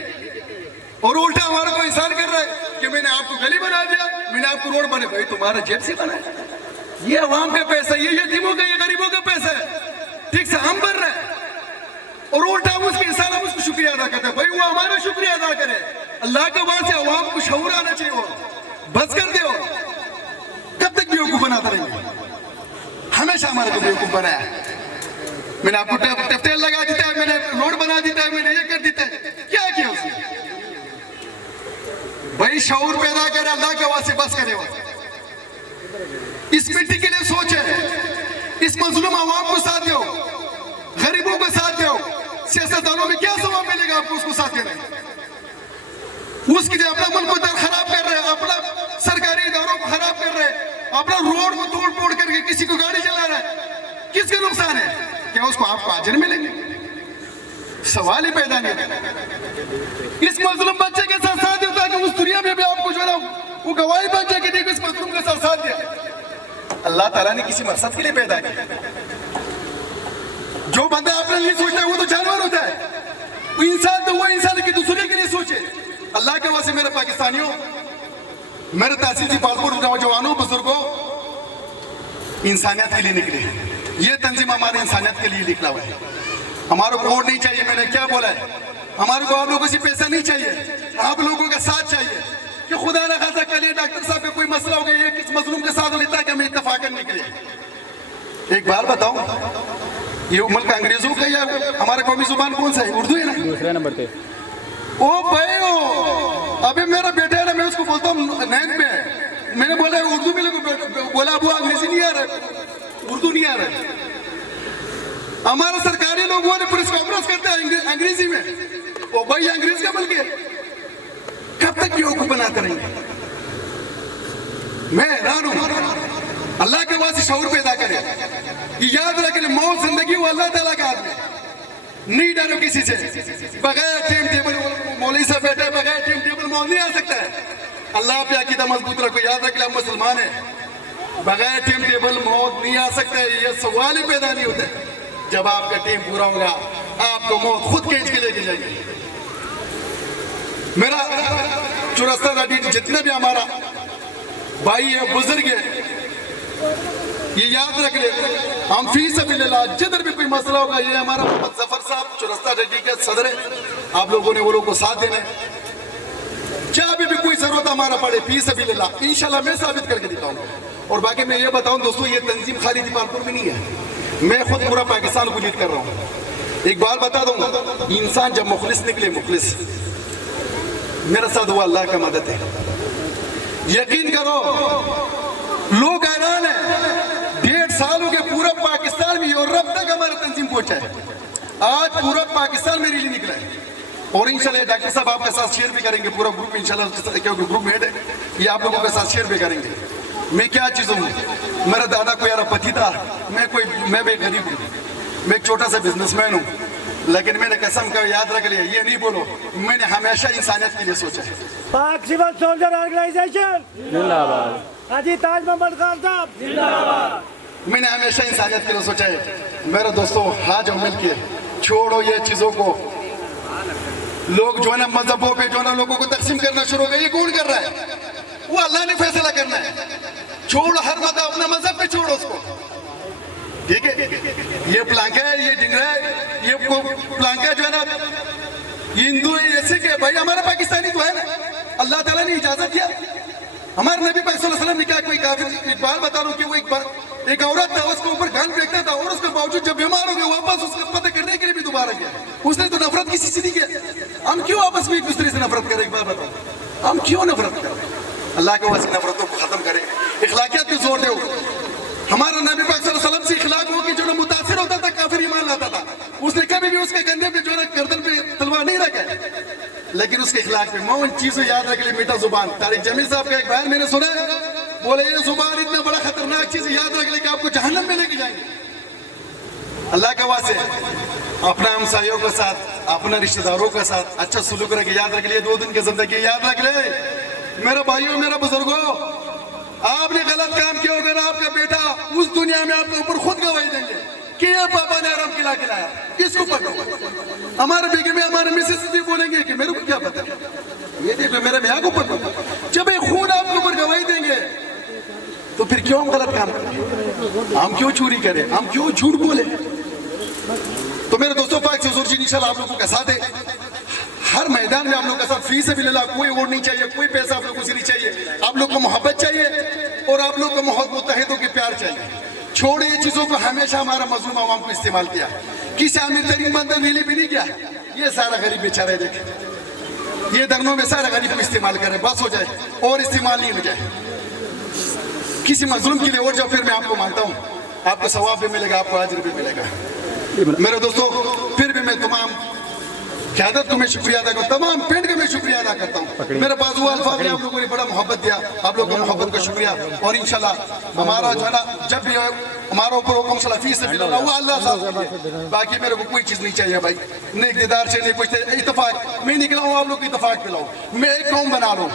اور الٹا ہمارا کو احسان کر رہا ہے کہ میں نے آپ کو گلی بنا دیا, میں نے آپ کو روڈ بنے. بھائی تمہارا جیب سے بنا ہے, یہ عوام کا پیسہ, یہ یتیموں کا, یہ غریبوں کا پیسہ ہے, ٹھیک سے ہم بھر رہے ہیں, اور الٹا ہم اس کے انسان ہم اس کو شکریہ ادا کرتے ہیں. بھائی وہ ہمارا شکریہ ادا کرے. اللہ کے وہاں سے عوام کو شعور آنا چاہیے. وہ بس کر دے, کب تک بیوقوف بناتا رہیں گے؟ ہمیشہ ہمارے کو بیوقوف بنایا ہے. میں نے آپ کو ٹیل لگا دیتا ہے, میں نے روڈ بنا دیتا ہے, میں نے یہ کر دیتا ہے. کیا کیا اس نے؟ بھائی شعور پیدا کرے, اللہ کے وہاں سے بس کرے. اس مٹی کے لیے سوچے, اس مظلوم عوام کو ساتھ دو, غریبوں کو ساتھ دو. سیاستدانوں میں کیا ثواب ملے گا آپ کو اس کو ساتھ دینا ہے؟ اس کے لیے اپنا ملک کو خراب کر رہے ہیں, اپنا سرکاری اداروں کو خراب کر رہے ہیں, اپنا روڈ کو توڑ پھوڑ کر کے کسی کو گاڑی چلا رہا ہے. کس चीज का नुकसान है, क्या उसको आपको अजर मिलेंगे? सवाल ही पैदा नहीं होता। इस मजलूम बच्चे के साथ साथ होता है कि उस दुनिया में भी आपको जो है वो गवाही बन जाए कि देखो इस मजलूम के साथ साथ दिया। अल्लाह ताला ने किसी मकसद के लिए पैदा किया। जो बंदा अपने लिए सोचता है वो तो जानवर होता है, वो इंसान तो वो इंसान की दूसरे के लिए सोचे। अल्लाह के वजह से मेरे पाकिस्तानियों, मेरे तहसील पालपुर नौजवानों बुजुर्गों, इंसानियत के लिए निकले। ये तंजीम हमारे इंसानियत के लिए निकला हुआ है। हमारे को वोट नहीं चाहिए, मैंने क्या बोला है, हमारे को आप लोगों से पैसा नहीं चाहिए, आप लोगों का साथ चाहिए कि खुदा न खासा कल डॉक्टर साहब का कोई मसला हो गया, किस मजलूम के साथ हो गया कि हमें इत्तफाकन निकले। एक बार बताओ, ये मुल्क अंग्रेजों का या हमारा कौमी जुबान कौन सा है? उर्दू है ना। दूसरे नंबर पे ओ भाई ओ, अभी मेरा बेटा है ना, मैं उसको बोलता हूँ नैन में, मैंने बोला उर्दू में, बोला अबू अंग्रेजी नहीं आ रहा, उर्दू नहीं आ रहा। हमारे सरकारी लोग वो प्रेस कॉन्फ्रेंस करते हैं अंग्रेजी में, ओ भाई अंग्रेज का बल्कि कब तक ये हुकूमत बनाते रहेंगे? मैं हैरान हूं। अल्लाह के वास्ते शऊर पैदा करे, याद रखें मौत जिंदगी वो अल्लाह ताला का हाथ में। नहीं डरो किसी से, बगैर टाइम टेबल मौलवी साहब बैठे, बगैर टाइम टेबल मौत नहीं आ सकता है। अल्लाह पे अकीदा मजबूत रखो, याद रखें हम मुसलमान हैं, बगैर टाइम टेबल मौत नहीं आ सकता है। ये सवाल ही पैदा नहीं होता है। जब आपका टाइम पूरा होगा आपको मौत खुद खींच के लेके जाएगी। मेरा चौरस्ता गाड़ी जितने भी हमारा भाई है, बुजुर्ग है, ये याद रख ले, हम फी सबिलिल्लाह जिधर भी कोई मसला होगा, ये हमारा मोहम्मद जफर साहब चौरस्ता गाड़ी के सदर है, आप लोगों ने वो लोग को साथ देना है। जहाँ भी कोई जरूरत हमारा पड़े फी सबिलिल्लाह इंशाल्लाह मैं साबित करके दिखाऊंगा। और बाकी मैं ये बताऊं दोस्तों, ये तंजीम खाली दीपालपुर में नहीं है, मैं खुद पूरा पाकिस्तान को लीड कर रहा हूँ। एक बात बता दूंगा, इंसान जब मुखलिस निकले, मुखलिस मेरे साथ हुआ अल्लाह का मदद है। यकीन करो लोग हैरान है, 1.5 साल हो गए पूरा पाकिस्तान में और रब तक हमारा तंजीम पहुंचा है। आज पूरा पाकिस्तान मेरे लिए निकला है और इंशाल्लाह डॉक्टर साहब आपके साथ शेयर भी करेंगे, पूरा ग्रुप इंशाल्लाह, क्योंकि ग्रुप हेड है, ये आप लोगों के साथ शेयर भी करेंगे। मैं क्या चीज़ हूँ, मेरा दादा कोई अरबपति था, मैं भी गरीब हूँ, मैं एक छोटा सा बिजनेसमैन हूँ, लेकिन मैंने कसम का याद रख लिया, ये नहीं बोलो, मैंने हमेशा इंसानियत के लिए सोचा है। पाक सिविल सोल्जर ऑर्गेनाइजेशन जिंदाबाद, हाजी ताज मोहम्मद खान साहब जिंदाबाद। मैंने हमेशा इंसानियत के लिए सोचा है। मेरे दोस्तों, आज हम मिलके छोड़ो ये चीज़ों को, लोग जो है ना मजहबों पे जो है ना लोगों को तकसीम करना शुरू हो गए, ये कौन कर रहा है? वो अल्लाह ने फैसला करना है। छोड़ो हर मजहब, अपना मजहब पे छोड़ो उसको, ठीक है? ये प्लांका है, ये डिंगरा है, ये प्लांका जो है ना हिंदू है, ऐसे के भाई हमारा पाकिस्तानी तो है ना, अल्लाह ताला ने इजाजत दिया। हमारे नबी पाक सल्लल्लाहु अलैहि वसल्लम ने क्या, कोई काफिर, एक बार बता रहा हूँ कि वो एक औरत था, उसके ऊपर गन फेंकता था और उसके बावजूद जब बीमार हो गया वापस उसका पता करने के लिए भी दोबारा गया। उसने तो नफरत किसी से नहीं किया। हम क्यों आपस में एक दूसरे से नफरत करें? एक बार बताओ, हम क्यों नफरत करें? अल्लाह के वास्ते नफरतों को खत्म करें, इखलाकियत पे जोर दो। हमारा नबी पाक सल्लल्लाहु अलैहि वसल्लम से इखलाक हो कि जो ना मुतासिर होता था काफिर ईमान लाता था, उसने कभी भी उसके कंधे पे जो ना गर्दन पे तलवार नहीं रखा, लेकिन उसके इखलाक पे मौन चीजें याद रख ले। मीठा जुबान, तारिक जमील साहब का एक बयान मैंने सुना है, बोले ये जुबान इतना बड़ा खतरनाक चीज याद रख ले कि आपको जहन्नम में लेके जाएंगे। अल्लाह के वास्ते अपना हमसायों के साथ, अपने रिश्तेदारों के साथ अच्छा सुलूक रखे, याद रख ले। 2 दिन की जिंदगी याद रख ले मेरे भाइयों, मेरे बुजुर्गों, आपने गलत काम किया होगा ना, आपका बेटा उस दुनिया में आपके ऊपर खुद गवाही देंगे कि ये पापा ने आराम खिलाया, किसको पकड़ो? हमारे बेटे में हमारे मिसेस भी बोलेंगे कि मेरे को क्या पता, ये देखो मेरे भैया को पकड़ो। जब ये खून आपके ऊपर गवाही देंगे तो फिर क्यों हम गलत काम करें? हम क्यों चोरी करें? हम क्यों झूठ बोले? तो मेरे दोस्तों, पाक से हुजूर जी इंशाल्लाह आप लोगों के साथ है, हर मैदान में आप लोगों के साथ फी से भी ले ला, कोई वोट नहीं चाहिए, कोई पैसा आप लोगों से नहीं चाहिए, आप लोग को मोहब्बत चाहिए और आप लोग को मुत्तहिदों के प्यार चाहिए। छोड़े ये चीजों को, हमेशा हमारा मजलूम आवाम को इस्तेमाल किया, किसी अमीर तरीन बंदा नीली भी नहीं किया, ये सारा गरीब बेचारे देखे, ये धर्मों में सारा गरीब को इस्तेमाल करे, बस हो जाए और इस्तेमाल नहीं हो जाए किसी मजलूम के लिए। और जब फिर मैं आपको मानता हूँ, आपको सवाब भी मिलेगा, आपको अजर भी मिलेगा। मेरे दोस्तों, फिर भी मैं तमाम क़यादत को मैं शुक्रिया अदा करता हूँ, तमाम पिंड का मैं शुक्रिया अदा करता हूँ। मेरे पास वो अल्फाज आप लोगों ने बड़ा मोहब्बत दिया, आप लोगों की मोहब्बत का शुक्रिया। और इंशाल्लाह हमारा जो है ना, जब भी हमारा ऊपर हुक्म सलाफी से मिला हुआ अल्लाह साहब, बाकी मेरे को कोई चीज़ नहीं चाहिए भाई, नहीं दीदार से नहीं कुछ, इतफाक मैं निकला हूँ, आप लोग इतफाक पिलाओ, मैं एक कौम बना लूँ,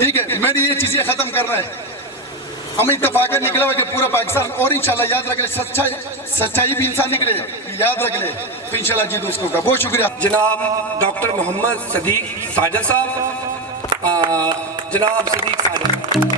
ठीक है। मेरी ये चीज़ें ख़त्म कर रहे हैं, हम इतफाक निकला हुआ कि पूरा पाकिस्तान, और इंशाल्लाह याद रख ले, सच्चाई भी इंसान निकले, याद रख ले, तो इंशाल्लाह जीत उसको का। बहुत शुक्रिया जनाब डॉक्टर मोहम्मद सदीक साजद साहब, जनाब सदीक साजद।